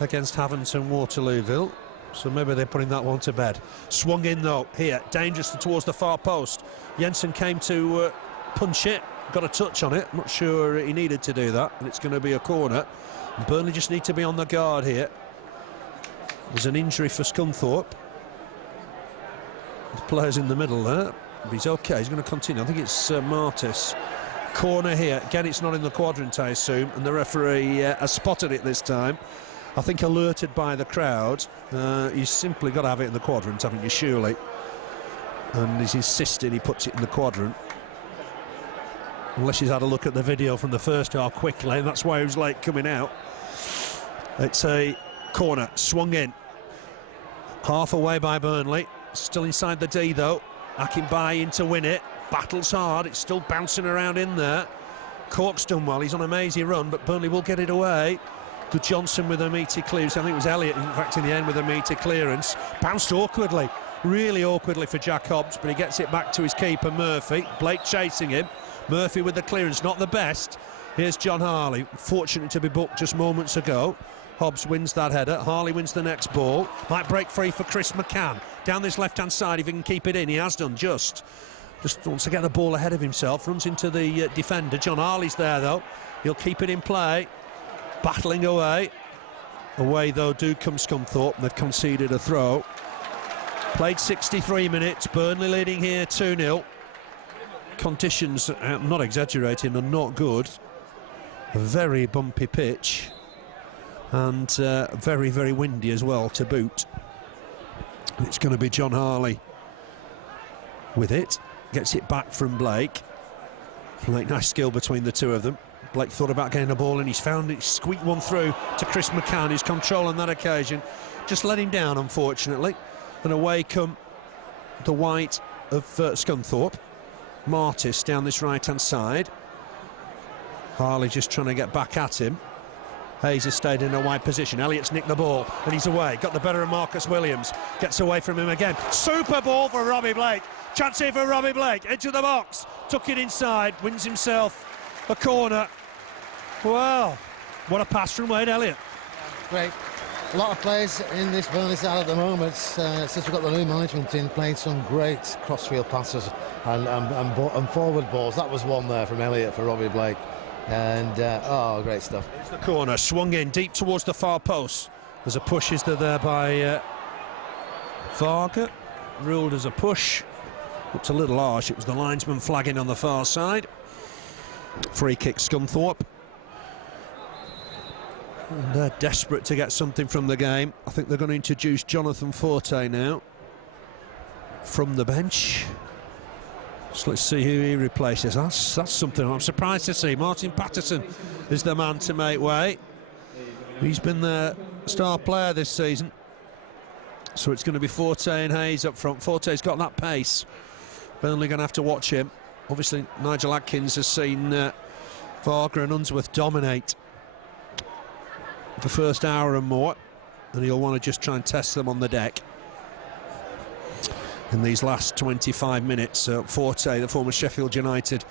against Haventon Waterlooville. So maybe they're putting that one to bed. Swung in though, here, dangerous towards the far post. Jensen came to punch it, got a touch on it. I'm not sure he needed to do that, and it's going to be a corner. And Burnley just need to be on the guard here. There's an injury for Scunthorpe. The player's in the middle there, but he's okay, he's going to continue. I think it's Martis. Corner here, again it's not in the quadrant, I assume, and the referee has spotted it this time. I think alerted by the crowd. He's simply got to have it in the quadrant, haven't you, surely? And he's insisting he puts it in the quadrant. Unless he's had a look at the video from the first half quickly, and that's why he was late coming out. It's a corner, swung in. Half away by Burnley. Still inside the D, though. Akinbiyi in to win it. Battles hard, it's still bouncing around in there. Cork's done well, he's on a mazy run, but Burnley will get it away. Guðjónsson with a meaty clearance. I think it was Elliott, in fact, in the end with a meaty clearance. Bounced awkwardly, really awkwardly for Jack Hobbs, but he gets it back to his keeper, Murphy. Blake chasing him. Murphy with the clearance, not the best. Here's John Harley, fortunate to be booked just moments ago. Hobbs wins that header. Harley wins the next ball. Might break free for Chris McCann. Down this left-hand side, if he can keep it in. He has done just wants to get the ball ahead of himself. Runs into the defender. John Harley's there, though. He'll keep it in play. battling away. Away, though, do come Scunthorpe. They've conceded a throw. Played 63 minutes. Burnley leading here 2-0. Conditions, I'm not exaggerating, are not good. A very bumpy pitch. And very, very windy as well, to boot. It's going to be John Harley with it. Gets it back from Blake. Blake, nice skill between the two of them. Blake thought about getting the ball and he's found it, squeaked one through to Chris McCann, who's control on that occasion. Just let him down, unfortunately. And away come the white of Scunthorpe. Martis down this right-hand side. Harley just trying to get back at him. Hayes has stayed in a wide position. Elliott's nicked the ball and he's away. Got the better of Marcus Williams. Gets away from him again. Super ball for Robbie Blake. Chance here for Robbie Blake. Edge of the box. Took it inside. Wins himself a corner. Well, what a pass from Wade Elliott. Great. A lot of players in this Burnley side at the moment, since we've got the new management in, playing some great crossfield passes and forward balls. That was one there from Elliott for Robbie Blake. And, oh, great stuff. Here's the corner, swung in deep towards the far post. There's a push, is there by Varga. Ruled as a push. Looked a little harsh. It was the linesman flagging on the far side. Free kick, Scunthorpe. And they're desperate to get something from the game. I think they're going to introduce Jonathan Forte now from the bench. So let's see who he replaces. That's something I'm surprised to see. Martin Patterson is the man to make way. He's been the star player this season. So it's going to be Forte and Hayes up front. Forte's got that pace. Burnley going to have to watch him. Obviously, Nigel Adkins has seen Varga and Unsworth dominate the first hour and more, and he'll want to just try and test them on the deck in these last 25 minutes. Forte, the former Sheffield United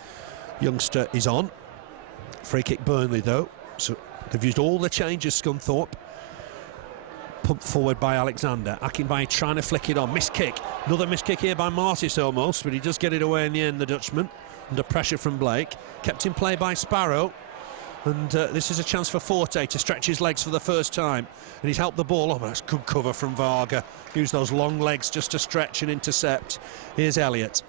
youngster, is on. Free kick Burnley, though, so they've used all the changes. Scunthorpe pumped forward by Alexander. Akinbiyi trying to flick it on. Missed kick. Another missed kick here by Martis almost, but he does get it away in the end, the Dutchman, under pressure from Blake. Kept in play by Sparrow. And this is a chance for Forte to stretch his legs for the first time. And he's helped the ball. Oh, that's good cover from Varga. Use those long legs just to stretch and intercept. Here's Elliott.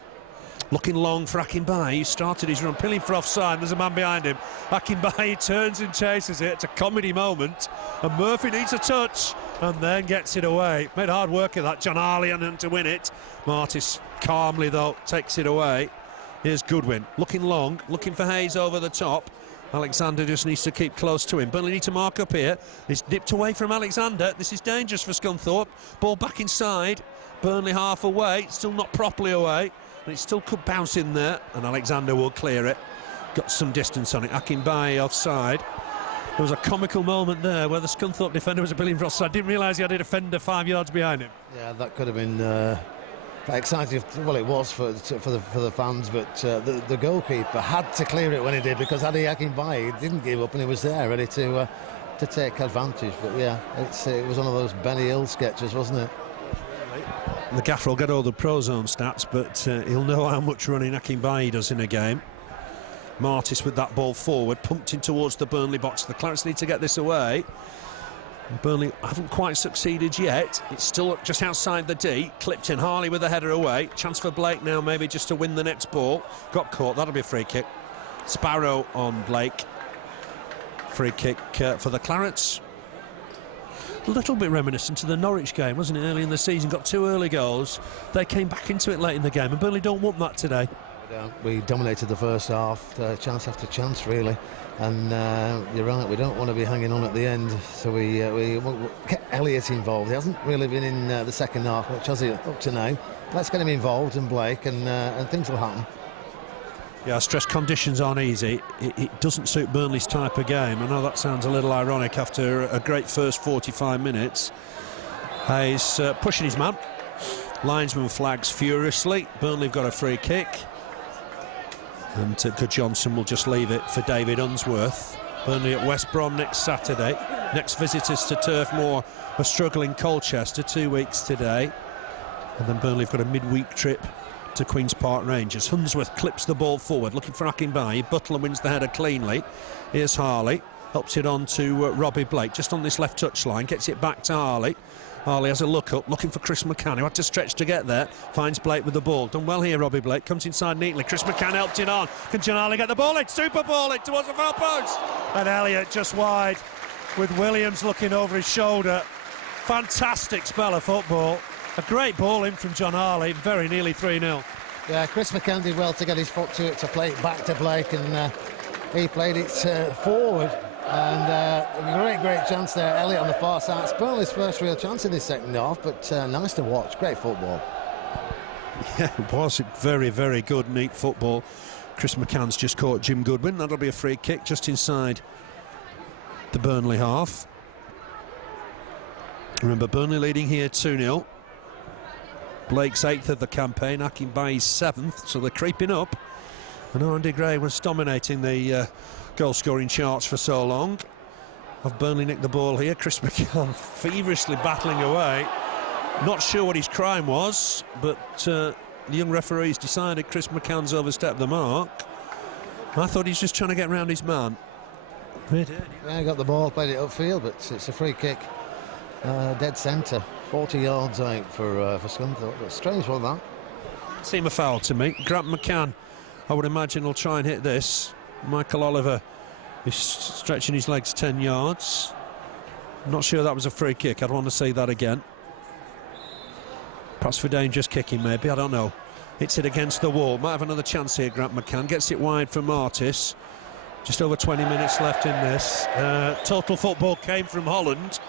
Looking long for Akinbiyi. He started his run, pilling for offside. There's a man behind him. Akinbiyi turns and chases it. It's a comedy moment. And Murphy needs a touch and then gets it away. Made hard work of that. John Harley and to win it. Martis calmly, though, takes it away. Here's Goodwin. Looking long. Looking for Hayes over the top. Alexander just needs to keep close to him. Burnley need to mark up here. It's nipped away from Alexander. This is dangerous for Scunthorpe. Ball back inside. Burnley half away. Still not properly away. And it still could bounce in there. And Alexander will clear it. Got some distance on it. Akinbiyi offside. There was a comical moment there where the Scunthorpe defender was appealing for offside. Didn't realise he had a defender 5 yards behind him. Yeah, that could have been exciting. Well, it was for the fans, but the goalkeeper had to clear it when he did, because Ade Akinbiyi didn't give up and he was there ready to take advantage. But yeah, it was one of those Benny Hill sketches, wasn't it? The gaffer will get all the pro zone stats, but he'll know how much running Akinbiyi does in a game. Martis with that ball forward, pumped in towards the Burnley box. The Clarets need to get this away. Burnley haven't quite succeeded yet. It's still just outside the D. Clipped in. Harley with the header away. Chance for Blake now, maybe just to win the next ball. Got caught. That'll be a free kick. Sparrow on Blake. Free kick for the Clarets. A little bit reminiscent to the Norwich game, wasn't it? Early in the season, got 2 early goals. They came back into it late in the game, and Burnley don't want that today. We dominated the first half, chance after chance, really. And you're right, we don't want to be hanging on at the end, so we get Elliott involved. He hasn't really been in the second half much, has he, up to now? Let's get him involved, and Blake, and things will happen. Yeah, stress conditions aren't easy. It doesn't suit Burnley's type of game. I know that sounds a little ironic after a great first 45 minutes. Hayes pushing his man. Linesman flags furiously. Burnley have got a free kick. And Guðjónsson will just leave it for David Unsworth. Burnley at West Brom next Saturday. Next visitors to Turf Moor, a struggling Colchester, 2 weeks today. And then Burnley have got a midweek trip to Queen's Park Rangers. Unsworth clips the ball forward, looking for Akinbiyi. Butler wins the header cleanly. Here's Harley. helps it on to Robbie Blake, just on this left touchline, gets it back to Harley. Harley has a look up, looking for Chris McCann, who had to stretch to get there. Finds Blake with the ball. Done well here, Robbie Blake. Comes inside neatly. Chris McCann helped it on. Can Harley get the ball in? Super ball in towards the far post. And Elliott just wide, with Williams looking over his shoulder. Fantastic spell of football. A great ball in from John Harley. Very nearly 3-0. Yeah, Chris McCann did well to get his foot to it, to play it back to Blake, and he played it forward. And great chance there, Elliott on the far side. It's Burnley's first real chance in this second half, but nice to watch. Great football. Yeah, it was very, very good, neat football. Chris McCann's just caught Jim Goodwin. That'll be a free kick just inside the Burnley half. Remember, Burnley leading here 2-0. Blake's 8th of the campaign, Akinbiyi's 7th, so they're creeping up. And Andy Gray was dominating the goal-scoring charts for so long. Have Burnley nicked the ball here. Chris McCann feverishly battling away. Not sure what his crime was, but the young referees decided Chris McCann's overstepped the mark. I thought he's just trying to get round his man. Yeah, he got the ball, played it upfield, but it's a free kick. Dead centre. 40 yards out for Scunthorpe. But strange one, that. Seemed a foul to me. Grant McCann, I would imagine, will try and hit this. Michael Oliver is stretching his legs 10 yards. Not sure that was a free kick. I'd want to see that again. Perhaps for dangerous kicking, maybe. I don't know. Hits it against the wall. Might have another chance here, Grant McCann. Gets it wide for Martis. Just over 20 minutes left in this. Total football came from Holland.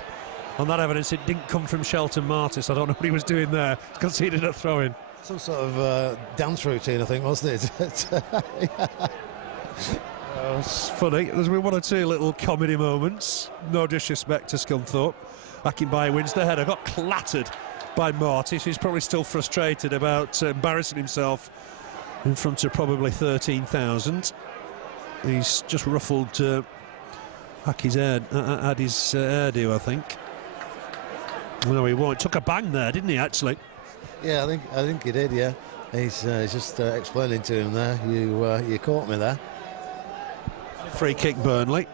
On that evidence, it didn't come from Shelton Martis. I don't know what he was doing there. He's conceded a throw-in. Some sort of dance routine, I think, wasn't it? It's funny. There's been one or two little comedy moments. No disrespect to Scunthorpe. Akinbiyi wins the header. Got clattered by Martis. He's probably still frustrated about embarrassing himself in front of probably 13,000. He's just ruffled Ade's hairdo, I think. No, he won't. Took a bang there, didn't he, actually? Yeah, I think he did, yeah. He's just explaining to him there, you caught me there. Free kick, Burnley.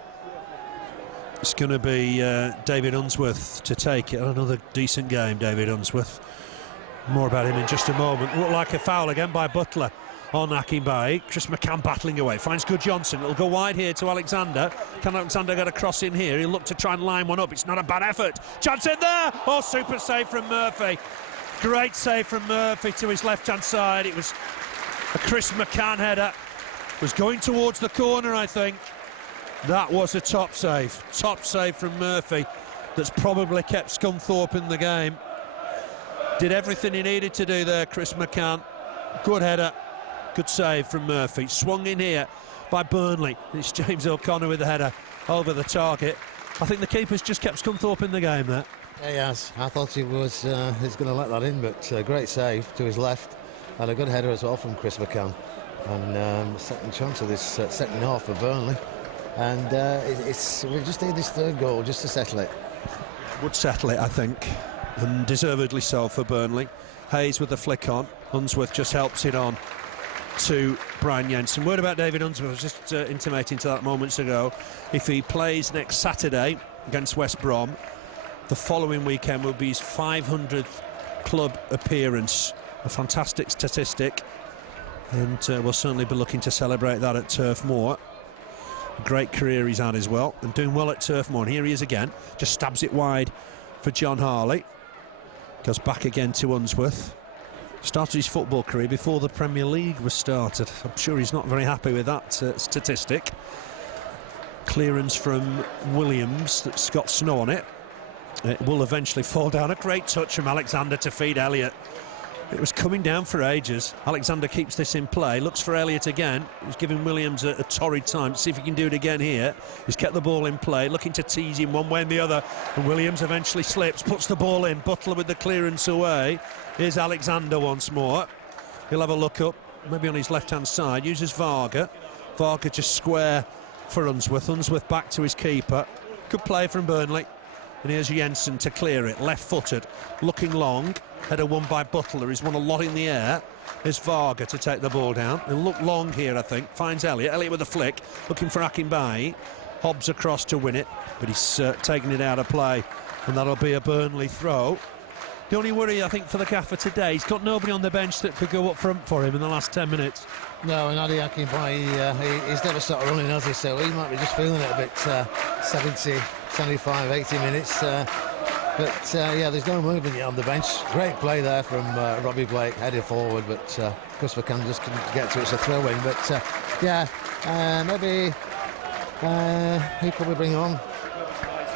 It's going to be David Unsworth to take it. Another decent game, David Unsworth. More about him in just a moment. Looked like a foul again by Butler on Akinbiyi. Chris McCann battling away, finds Guðjónsson. It'll go wide here to Alexander. Can Alexander get a cross in here? He'll look to try and line one up. It's not a bad effort. Jensen there! Oh, super save from Murphy. Great save from Murphy to his left-hand side. It was a Chris McCann header. Was going towards the corner, I think. That was a top save from Murphy. That's probably kept Scunthorpe in the game. Did everything he needed to do there, Chris McCann. Good header. Good save from Murphy. Swung in here by Burnley. It's James O'Connor with the header over the target. I think the keeper's just kept Scunthorpe in the game there. Yeah, he has. I thought he was he's going to let that in, but great save to his left. And a good header as well from Chris McCann. And second chance of this second half for Burnley. And we just need this third goal just to settle it. Would settle it, I think. And deservedly so for Burnley. Hayes with the flick on. Unsworth just helps it on to Brian Jensen. Word about David Unsworth, I was just intimating to that moments ago. If he plays next Saturday against West Brom, the following weekend will be his 500th club appearance. A fantastic statistic, and we'll certainly be looking to celebrate that at Turf Moor. A great career he's had as well, and doing well at Turf Moor. And here he is again, just stabs it wide for John Harley. Goes back again to Unsworth. Started his football career before the Premier League was started. I'm sure he's not very happy with that statistic. Clearance from Williams that's got snow on it. It will eventually fall down. A great touch from Alexander to feed Elliott. It was coming down for ages. Alexander keeps this in play, looks for Elliott again. He's giving Williams a torrid time. See if he can do it again here. He's kept the ball in play, looking to tease him one way and the other. And Williams eventually slips, puts the ball in. Butler with the clearance away. Here's Alexander once more. He'll have a look up, maybe on his left-hand side. Uses Varga. Varga just square for Unsworth. Unsworth back to his keeper. Good play from Burnley. And here's Jensen to clear it, left-footed, looking long. Header won by Butler. He's won a lot in the air. Here's Varga to take the ball down. He'll look long here, I think. Finds Elliott. Elliott with a flick, looking for Akinbiyi. Hobbs across to win it, but he's taken it out of play, and that'll be a Burnley throw. The only worry, I think, for the gaffer today, he's got nobody on the bench that could go up front for him in the last 10 minutes. No, and Ade Akinbiyi, he's never stopped running, has he? So he might be just feeling it a bit 70, 75, 80 minutes. But yeah, there's no movement yet on the bench. Great play there from Robbie Blake, headed forward, but Chris McCann just couldn't get to it. It's a throw-in. But yeah, maybe he probably bring on.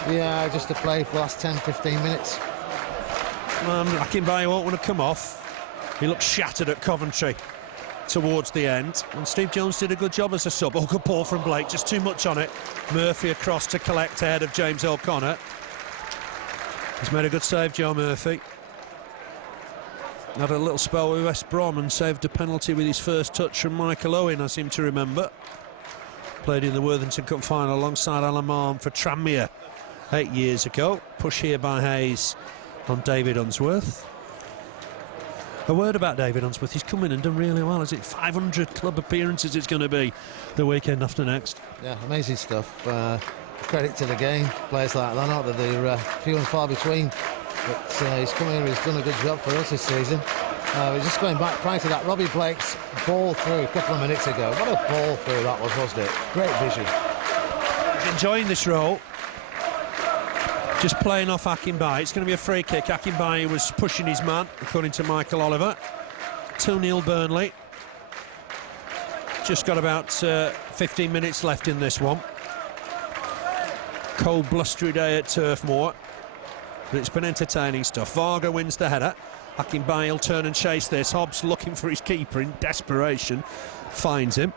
Yeah, just to play for the last 10, 15 minutes. Akinbiyi won't want to come off. He looked shattered at Coventry towards the end, and Steve Jones did a good job as a sub. Oh, good ball from Blake, just too much on it. Murphy across to collect ahead of James O'Connor. He's made a good save, Joe Murphy. Had a little spell with West Brom and saved a penalty with his first touch from Michael Owen, I seem to remember. Played in the Worthington Cup final alongside Alan Mahon for Tranmere 8 years ago. Push here by Hayes on David Unsworth. A word about David Unsworth, he's come in and done really well. Is it 500 club appearances it's going to be the weekend after next? Yeah, amazing stuff. Credit to the game, players like that, aren't they? They're few and far between. But he's come here, he's done a good job for us this season. We're just going back prior to that, Robbie Blake's ball through a couple of minutes ago. What a ball through that was, wasn't it? Great vision. He's enjoying this role. Just playing off Akinbiyi. It's going to be a free kick. Akinbiyi was pushing his man, according to Michael Oliver. 2-0 Burnley. Just got about 15 minutes left in this one. Cold, blustery day at Turf Moor, but it's been entertaining stuff. Varga wins the header. Akinbiyi will turn and chase this. Hobbs looking for his keeper in desperation. Finds him.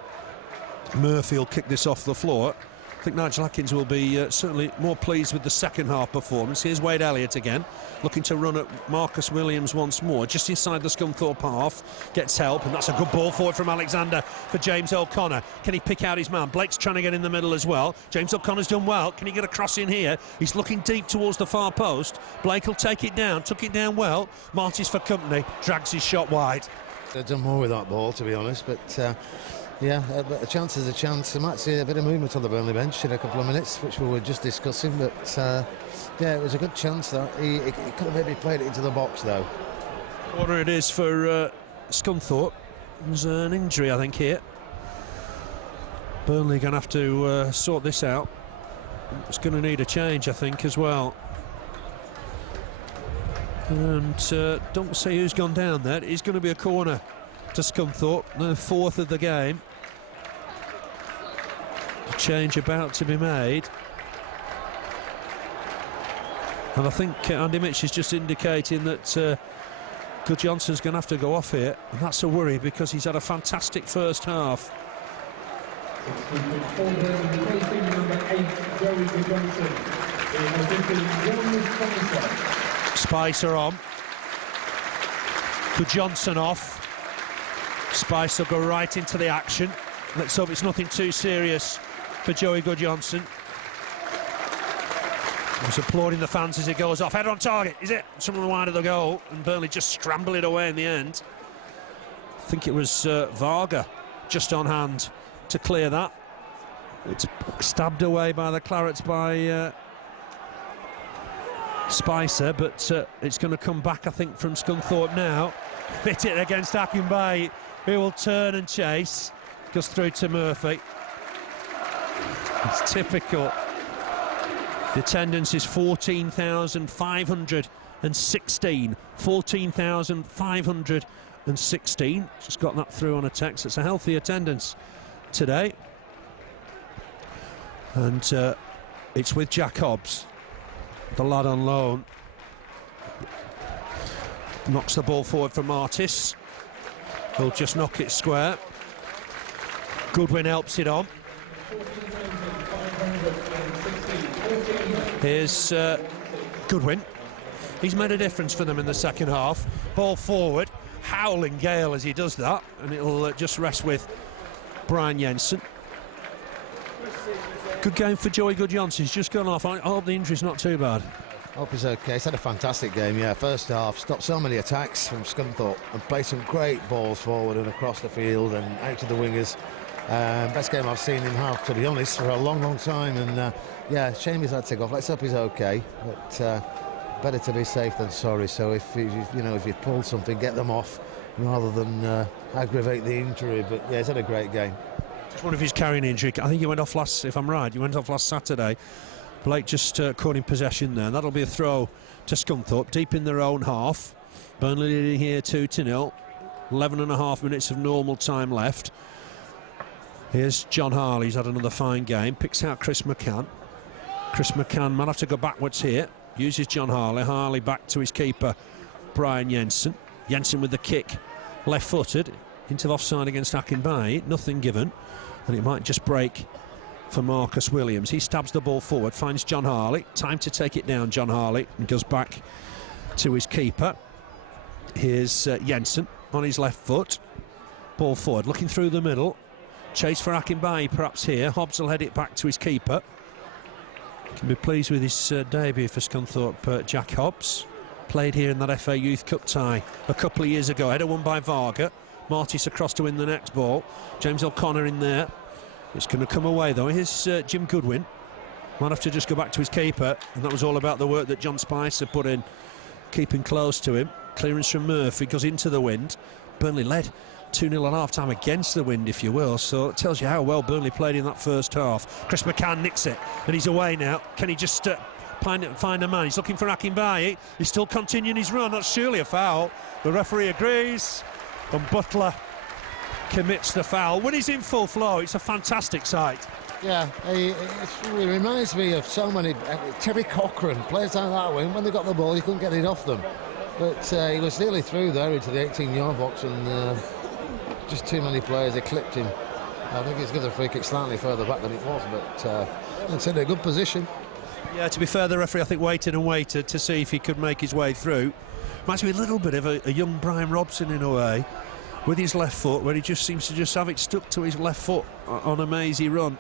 Murphy will kick this off the floor. I think Nigel Adkins will be certainly more pleased with the second half performance. Here's Wade Elliott again, looking to run at Marcus Williams once more, just inside the Scunthorpe half. Gets help, and that's a good ball forward from Alexander for James O'Connor. Can he pick out his man? Blake's trying to get in the middle as well. James O'Connor's done well. Can he get a cross in here? He's looking deep towards the far post. Blake will take it down, took it down well. Marty's for company, drags his shot wide. They've done more with that ball, to be honest, but yeah, a chance is a chance. I might see a bit of movement on the Burnley bench in a couple of minutes, which we were just discussing, but yeah, it was a good chance that he could have maybe played it into the box though. What it is for Scunthorpe. There's an injury, I think, here. Burnley going to have to sort this out. It's going to need a change, I think, as well. And don't say who's gone down there. It's going to be a corner to Scunthorpe, the fourth of the game. A change about to be made. And I think Andy Mitch is just indicating that Guðjónsson's going to have to go off here. And that's a worry because he's had a fantastic first half. Spicer on. Guðjónsson off. Spice will go right into the action. Let's hope it's nothing too serious for Joey Guðjónsson. He's applauding the fans as it goes off. Header on target, is it? Someone wide of the goal, and Burnley just scramble it away in the end. I think it was Varga just on hand to clear that. It's stabbed away by the Clarets by Spicer, but it's going to come back, I think, from Scunthorpe now. Hit it against Akinbiyi, who will turn and chase. Goes through to Murphy. It's typical. The attendance is 14,516. 14,516. Just got that through on a text. It's a healthy attendance today. And it's with Jack Hobbs, the lad on loan. Knocks the ball forward for Martis. He'll just knock it square. Goodwin helps it on. Here's Goodwin. He's made a difference for them in the second half. Ball forward, howling gale as he does that, and it'll just rest with Brian Jensen. Good game for Joey Guðjónsson. He's just gone off. I hope the injury's not too bad. Hope he's okay. He's had a fantastic game, yeah. First half, stopped so many attacks from Scunthorpe and played some great balls forward and across the field and out to the wingers. Best game I've seen him have, to be honest, for a long time. And yeah, shame he's had to go off. Let's hope he's okay. But better to be safe than sorry. So if you pull something, get them off rather than aggravate the injury. But yeah, he's had a great game. Just one of his carrying injury. I think he went off last, if I'm right, he went off last Saturday. Blake just caught in possession there. That'll be a throw to Scunthorpe, deep in their own half. Burnley leading here 2-0. 11.5 minutes of normal time left. Here's John Harley, he's had another fine game. Picks out Chris McCann. Chris McCann might have to go backwards here. Uses John Harley. Harley back to his keeper, Brian Jensen. Jensen with the kick, left-footed, into the offside against Akinbiyi. Nothing given, and it might just break for Marcus Williams. He stabs the ball forward, finds John Harley. Time to take it down, John Harley, and goes back to his keeper. Here's Jensen on his left foot. Ball forward, looking through the middle. Chase for Akinbiyi perhaps here. Hobbs will head it back to his keeper. Can be pleased with his debut for Scunthorpe, Jack Hobbs. Played here in that FA Youth Cup tie a couple of years ago. Header won by Varga. Martis across to win the next ball. James O'Connor in there. It's going to come away though. Here's Jim Goodwin. Might have to just go back to his keeper, and that was all about the work that John Spicer put in, keeping close to him. Clearance from Murphy goes into the wind. Burnley led 2-0 at half-time against the wind, if you will, so it tells you how well Burnley played in that first half. Chris McCann nicks it, and he's away now. Can he just find a man? He's looking for Akinbiyi. He's still continuing his run. That's surely a foul. The referee agrees, and Butler commits the foul. When he's in full flow, it's a fantastic sight. Yeah, it reminds me of so many. Terry Cochran plays down that way, and when they got the ball, he couldn't get it off them. But he was nearly through there into the 18-yard box, and just too many players eclipsed him. I think he's got a free kick slightly further back than it was, but it's in a good position. Yeah, to be fair, the referee, I think, waited and waited to see if he could make his way through. Reminds me a little bit of a young Brian Robson in a way, with his left foot, where he just seems to just have it stuck to his left foot on a mazy run.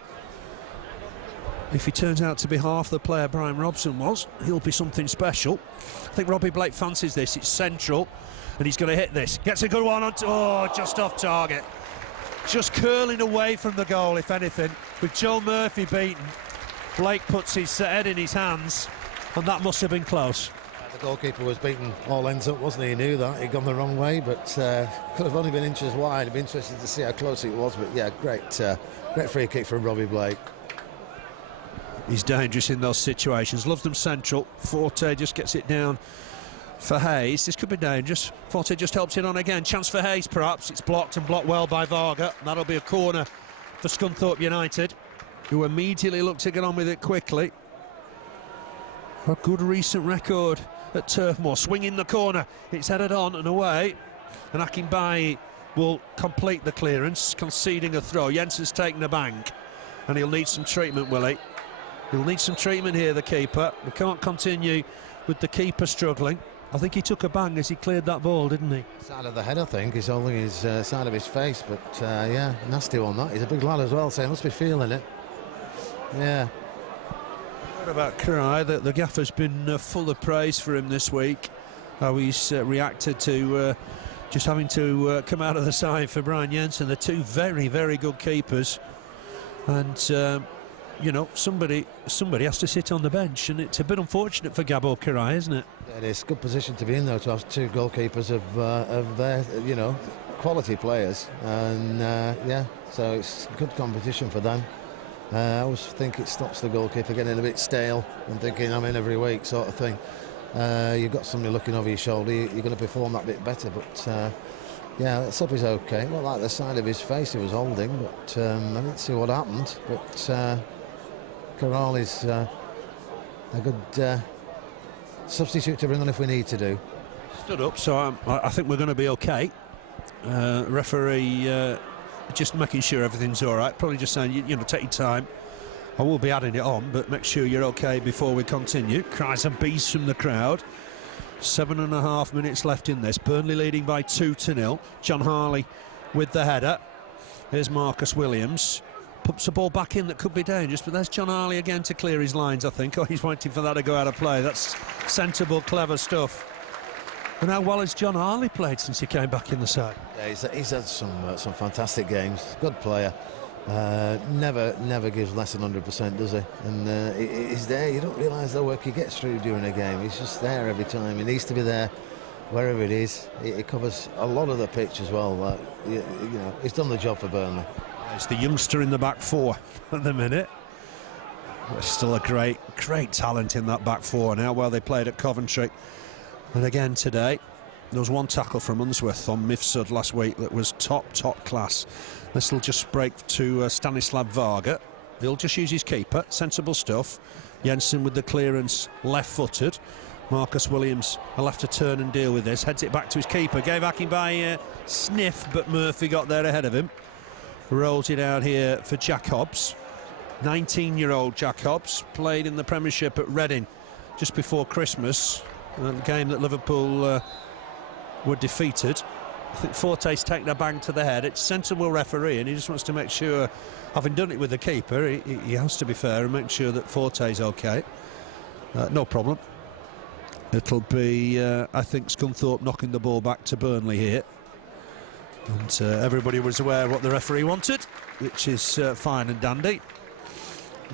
If he turns out to be half the player Brian Robson was, he'll be something special. I think Robbie Blake fancies this. It's central, and he's going to hit this. Gets a good one on. Just off target. Just curling away from the goal, if anything. With Joe Murphy beaten, Blake puts his head in his hands, and that must have been close. The goalkeeper was beaten all ends up, wasn't he? He knew that. He'd gone the wrong way, but could have only been inches wide. It'd be interesting to see how close it was, but yeah, great free kick from Robbie Blake. He's dangerous in those situations. Loves them central. Forte just gets it down for Hayes. This could be dangerous. Forte just helps it on again. Chance for Hayes, perhaps. It's blocked, and blocked well by Varga. That'll be a corner for Scunthorpe United, who immediately look to get on with it quickly. A good recent record at Turf Moor. Swinging the corner. It's headed on and away. And Akinbiyi will complete the clearance, conceding a throw. Jensen's taken a bank, and he'll need some treatment, will he? He'll need some treatment here, the keeper. We can't continue with the keeper struggling. I think he took a bang as he cleared that ball, didn't he? Side of the head, I think. He's holding his side of his face, but yeah, nasty one that. He's a big lad as well, so he must be feeling it. Yeah. What about Király? The gaffer's been full of praise for him this week. How he's reacted to just having to come out of the side for Brian Jensen. They're two very, very good keepers. And you know, somebody has to sit on the bench, and it's a bit unfortunate for Gábor Király, isn't it? It is a good position to be in, though, to have two goalkeepers of their, you know, quality players, and yeah, so it's good competition for them. I always think it stops the goalkeeper getting a bit stale and thinking I'm in every week sort of thing. You've got somebody looking over your shoulder, you're going to perform that bit better, but yeah, let's hope he's okay. Well, like the side of his face he was holding, but I didn't see what happened, but Király's a good substitute to bring on if we need to do. Stood up, so I think we're going to be okay. Referee just making sure everything's all right. Probably just saying, you know, take your time. I will be adding it on, but make sure you're okay before we continue. Cries and bees from the crowd. 7.5 minutes left in this. Burnley leading by 2-0. John Harley with the header. Here's Marcus Williams. Pumps the ball back in that could be dangerous, but there's John Harley again to clear his lines, I think. Oh, he's waiting for that to go out of play. That's sensible, clever stuff. And how well has John Harley played since he came back in the side? Yeah, he's had some fantastic games. Good player. Never gives less than 100%, does he? And he's there. You don't realise the work he gets through during a game. He's just there every time. He needs to be there wherever it is. He covers a lot of the pitch as well. You know, he's done the job for Burnley. He's the youngster in the back four at the minute. There's still a great talent in that back four now. Well, they played at Coventry, and again today there was one tackle from Unsworth on Mifsud last week that was top class. This will just break to Stanislav Varga. He'll just use his keeper. Sensible stuff. Jensen with the clearance, left-footed. Marcus Williams will have to turn and deal with this. Heads it back to his keeper. Gave Akinbiyi a sniff, but Murphy got there ahead of him. Rolls it out here for Jack Hobbs. 19-year-old Jack Hobbs played in the Premiership at Reading just before Christmas, a game that Liverpool were defeated. I think Forte's taken a bang to the head. It's sensible referee, and he just wants to make sure, having done it with the keeper, he has to be fair and make sure that Forte's okay. No problem. It'll be, I think, Scunthorpe knocking the ball back to Burnley here. And everybody was aware of what the referee wanted, which is fine and dandy.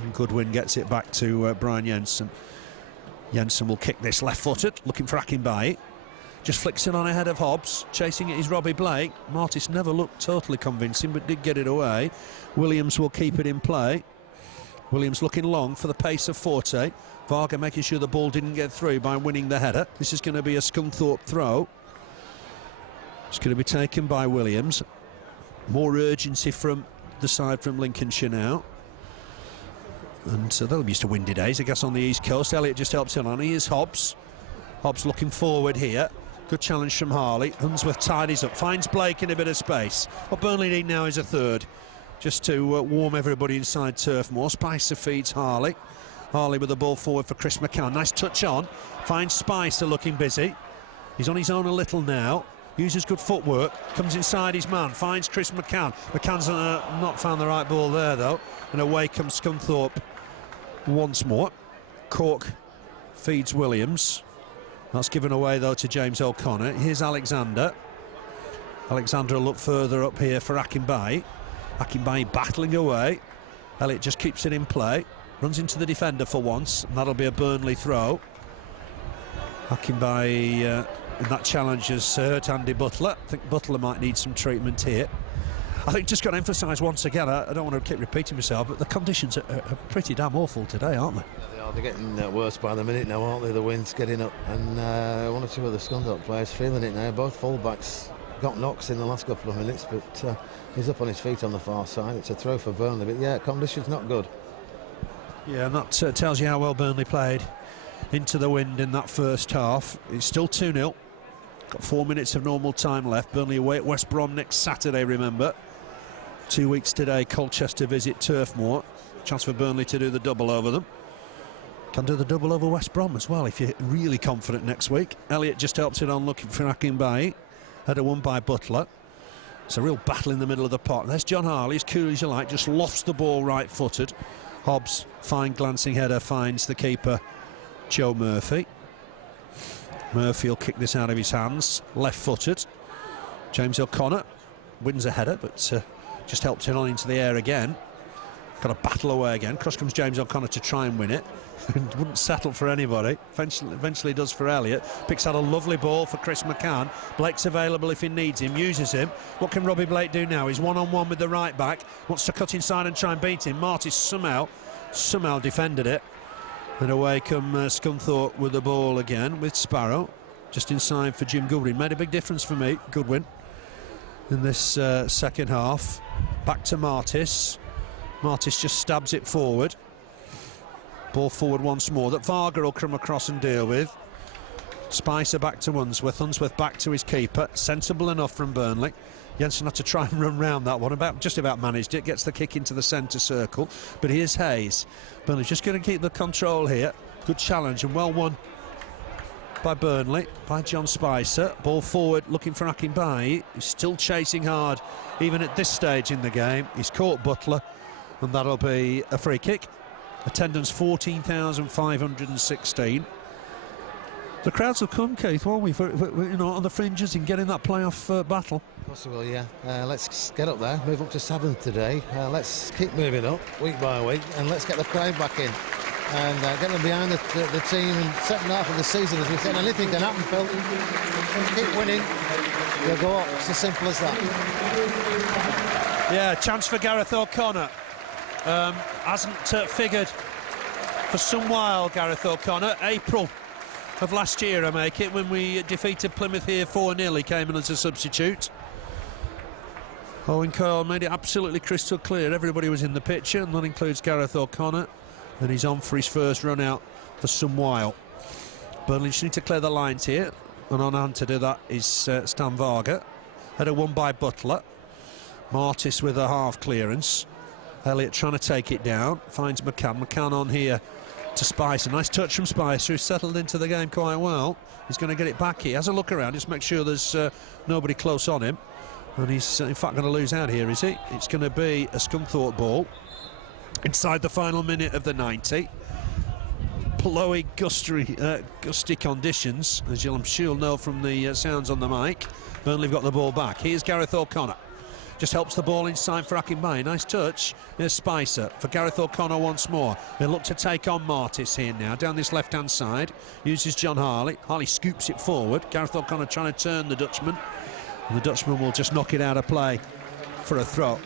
And Goodwin gets it back to Brian Jensen. Jensen will kick this left-footed, looking for Akinbiyi. Just flicks it on ahead of Hobbs. Chasing it is Robbie Blake. Martis never looked totally convincing, but did get it away. Williams will keep it in play. Williams looking long for the pace of Forte. Varga making sure the ball didn't get through by winning the header. This is going to be a Scunthorpe throw. It's going to be taken by Williams. More urgency from the side from Lincolnshire now. And so they'll be used to windy days, I guess, on the East Coast. Elliott just helps him on. Here's Hobbs. Hobbs looking forward here. Good challenge from Harley. Unsworth tidies up, finds Blake in a bit of space. What Burnley need now is a third, just to warm everybody inside Turf Moor. Spicer feeds Harley. Harley with the ball forward for Chris McCann. Nice touch on. Finds Spicer looking busy. He's on his own a little now. Uses good footwork. Comes inside his man. Finds Chris McCann. McCann's not found the right ball there, though. And away comes Scunthorpe once more. Cork feeds Williams. That's given away, though, to James O'Connor. Here's Alexander. Alexander will look further up here for Akinbiyi. Akinbiyi battling away. Elliott just keeps it in play. Runs into the defender for once, and that'll be a Burnley throw. Akinbiyi in that challenge has hurt Andy Butler. I think Butler might need some treatment here. I think just got to emphasise once again, I don't want to keep repeating myself, but the conditions are pretty damn awful today, aren't they? Yeah, they are. They're getting worse by the minute now, aren't they? The wind's getting up, and one or two of the Scunthorpe players feeling it now. Both full-backs got knocks in the last couple of minutes, but he's up on his feet on the far side. It's a throw for Burnley, but yeah, conditions not good. Yeah, and that tells you how well Burnley played into the wind in that first half. It's still 2-0. Got 4 minutes of normal time left. Burnley away at West Brom next Saturday, remember. 2 weeks today, Colchester visit Turf Moor. Chance for Burnley to do the double over them. Can do the double over West Brom as well if you're really confident next week. Elliott just helps it on looking for Akinbiyi. Header won by Butler. It's a real battle in the middle of the pot. There's John Harley, as cool as you like, just lofts the ball right-footed. Hobbs, fine glancing header, finds the keeper, Joe Murphy. Murphy will kick this out of his hands, left-footed. James O'Connor wins a header, but just helps it on into the air again. Got a battle away again. Cross comes James O'Connor to try and win it. Wouldn't settle for anybody. Eventually does for Elliott. Picks out a lovely ball for Chris McCann. Blake's available if he needs him, uses him. What can Robbie Blake do now? He's one-on-one with the right back. Wants to cut inside and try and beat him. Martis somehow defended it. And away come Scunthorpe with the ball again with Sparrow. Just inside for Jim Goodwin. Made a big difference for me, Goodwin, in this second half. Back to Martis. Martis just stabs it forward. Ball forward once more that Varga will come across and deal with. Spicer back to Unsworth. Unsworth back to his keeper. Sensible enough from Burnley. Jensen had to try and run round that one. Just about managed it. Gets the kick into the centre circle. But here's Hayes. Burnley's just going to keep the control here. Good challenge and well won by Burnley, by John Spicer. Ball forward looking for Akinbiyi. He's still chasing hard even at this stage in the game. He's caught Butler, and that'll be a free kick. Attendance 14,516. The crowds will come, Keith, won't we? For you know, on the fringes and getting that playoff battle. Possible, yeah. Let's get up there, move up to 7th today. Let's keep moving up week by week, and let's get the crowd back in and get them behind the team in the second half of the season. As we said, anything can happen, Phil. Keep winning, you'll go up. It's as simple as that. Yeah, chance for Garreth O'Connor. Hasn't figured for some while, Garreth O'Connor. April of last year, I make it, when we defeated Plymouth here 4-0. He came in as a substitute. Owen Coyle made it absolutely crystal clear everybody was in the picture, and that includes Garreth O'Connor, and he's on for his first run out for some while. Burnley just need to clear the lines here, and on hand to do that is Stan Varga. Header won by Butler. Martis with a half clearance. Elliott trying to take it down, finds McCann. McCann on here to Spicer. Nice touch from Spicer, who's settled into the game quite well. He's going to get it back here. Has a look around, just make sure there's nobody close on him. And he's in fact going to lose out here, is he? It's going to be a Scunthorpe ball inside the final minute of the 90. Blowy, gusty conditions, as I'm sure you'll know from the sounds on the mic. Burnley have got the ball back. Here's Garreth O'Connor. Just helps the ball inside for Akinbiyi. Nice touch. Here's Spicer for Garreth O'Connor once more. They look to take on Martis here now, down this left-hand side. Uses John Harley. Harley scoops it forward. Garreth O'Connor trying to turn the Dutchman. And the Dutchman will just knock it out of play for a throw.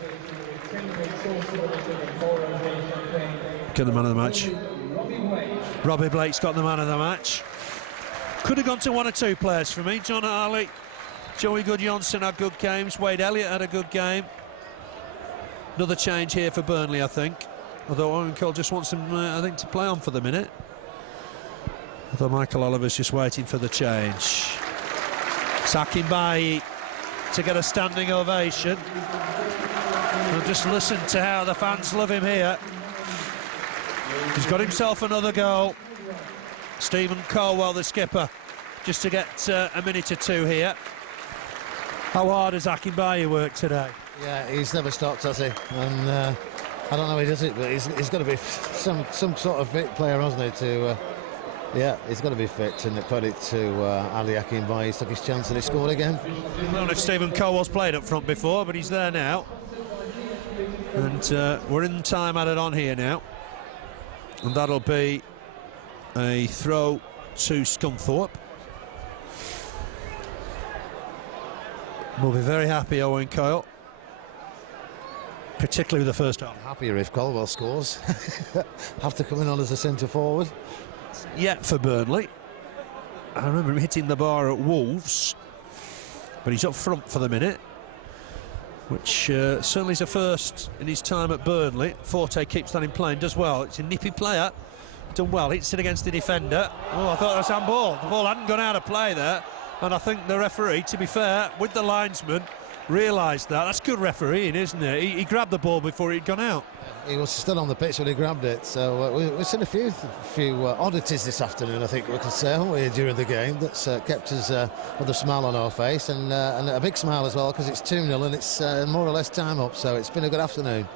Get the man of the match. Robbie Blake's got the man of the match. Could have gone to one or two players for me. John Harley, Joey Guðjónsson had good games. Wade Elliott had a good game. Another change here for Burnley, I think. Although Owen Coyle just wants him, I think, to play on for the minute. Although Michael Oliver's just waiting for the change. Akinbiyi to get a standing ovation. And just listen to how the fans love him here. He's got himself another goal. Stephen Caldwell, the skipper, just to get a minute or two here. How hard has Akinbiyi worked today? Yeah, he's never stopped, has he? And I don't know how he does it, but he's got to be some sort of fit player, hasn't he? Yeah, he's got to be fit, and credit to Ade Akinbiyi. He took his chance and he scored again. I don't know if Stephen Caldwell's played up front before, but he's there now. And we're in time added on here now. And that'll be a throw to Scunthorpe. We'll be very happy, Owen Coyle, particularly with the first half. Happier if Caldwell scores. Have to come in on as a centre forward. Yeah, for Burnley. I remember him hitting the bar at Wolves, but he's up front for the minute, which certainly is a first in his time at Burnley. Forte keeps that in play and does well. It's a nippy player, done well, hits it against the defender. Oh, I thought that was handball. The ball hadn't gone out of play there, and I think the referee, to be fair, with the linesman, realised that. That's good refereeing, isn't it? He grabbed the ball before he'd gone out. He was still on the pitch when he grabbed it, so we've seen a few oddities this afternoon, I think we can say, haven't we, during the game, that's kept us with a smile on our face, and a big smile as well, because it's 2-0 and it's more or less time up, so it's been a good afternoon.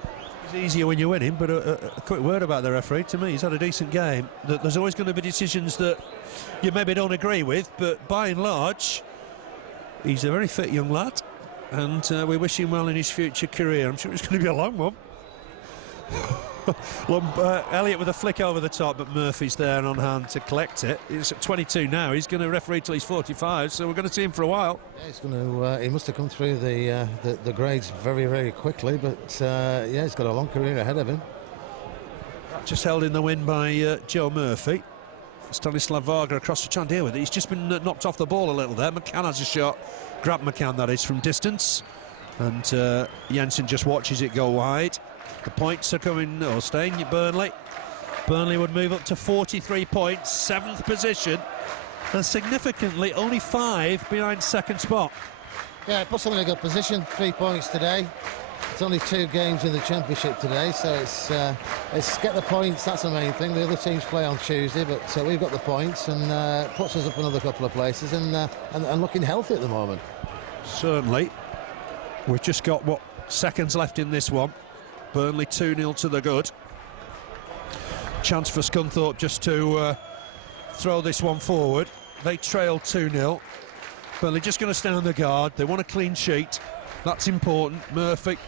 It's easier when you're winning, but a quick word about the referee. To me, he's had a decent game. There's always going to be decisions that you maybe don't agree with, but by and large, he's a very fit young lad, and we wish him well in his future career. I'm sure it's going to be a long one. Elliott with a flick over the top, but Murphy's there and on hand to collect it. He's at 22 now. He's going to referee till he's 45, so we're going to see him for a while. Yeah, he's going to. He must have come through the grades very, very quickly, but yeah, he's got a long career ahead of him. Just held in the wind by Joe Murphy. Stanislav Varga across to try and deal with it. He's just been knocked off the ball a little there. McCann has a shot. Grab McCann, that is, from distance. And Jensen just watches it go wide. The points are coming, or staying at Burnley. Burnley would move up to 43 points, 7th position, and significantly only 5 behind second spot. Yeah, it puts them in a good position. 3 points today. It's only 2 games in the Championship today, so it's get the points. That's the main thing. The other teams play on Tuesday, but we've got the points, and puts us up another couple of places, and looking healthy at the moment. Certainly. We've just got, what, seconds left in this one. Burnley 2-0 to the good. Chance for Scunthorpe just to throw this one forward. they trail 2-0. Burnley just going to stay on the guard. They want a clean sheet. That's important. Murphy.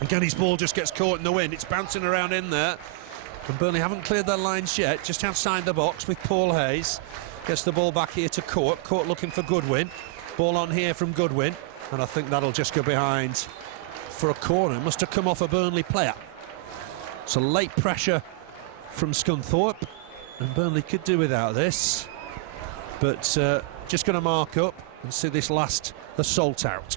Again, his ball just gets caught in the wind. It's bouncing around in there. And Burnley haven't cleared their lines yet. Just outside the box with Paul Hayes. Gets the ball back here to Court. Court looking for Goodwin. Ball on here from Goodwin. And I think that'll just go behind for a corner. Must have come off a Burnley player. So late pressure from Scunthorpe. And Burnley could do without this. But just going to mark up and see this last assault out.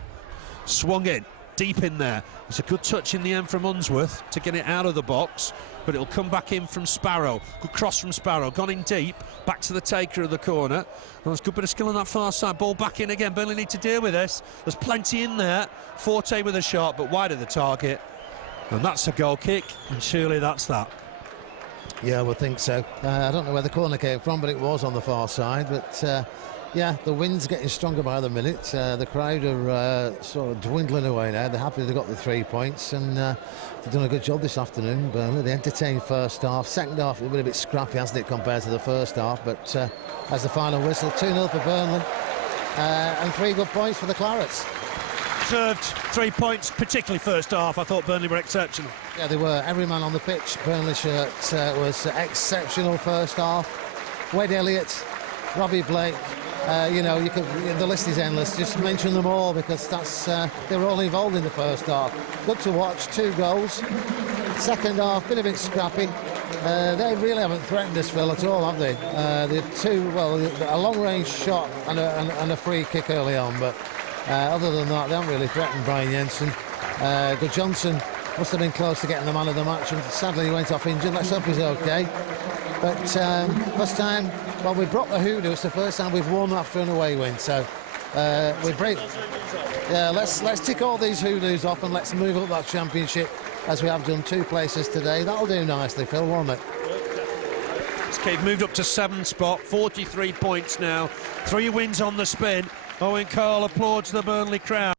Swung in, deep in there. It's a good touch in the end from Unsworth to get it out of the box, but it'll come back in from Sparrow. Good cross from Sparrow, gone in deep, back to the taker of the corner. Well, there's a good bit of skill on that far side. Ball back in again. Burnley need to deal with this. There's plenty in there. Forte with a shot, but wide of the target. And that's a goal kick, and surely that's that. Yeah, I would think so. I don't know where the corner came from, but it was on the far side. But yeah, the wind's getting stronger by the minute. The crowd are sort of dwindling away now. They're happy they got the 3 points, and they've done a good job this afternoon. Burnley, they entertained first half. Second half, it's been a bit scrappy, hasn't it, compared to the first half? But as the final whistle, 2-0 for Burnley, and 3 good points for the Clarets. Deserved 3 points, particularly first half. I thought Burnley were exceptional. Yeah, they were. Every man on the pitch. Burnley shirt was exceptional first half. Ade Elliott, Robbie Blake. You know, the list is endless. Just mention them all because that's they were all involved in the first half. Good to watch. 2 goals. Second half, been a bit scrappy. They really haven't threatened us, Phil, at all, have they? A long-range shot and a free kick early on, but other than that, they haven't really threatened Brian Jensen. Guðjónsson must have been close to getting the man of the match, and sadly he went off injured. Let's hope he's okay. But first time, well, we brought the hoodoo. It's the first time we've won after an away win. So let's tick all these hoodoos off and let's move up that championship as we have done 2 places today. That'll do nicely, Phil, won't it? They've moved up to 7th spot, 43 points now, 3 wins on the spin. Owen Coyle applauds the Burnley crowd.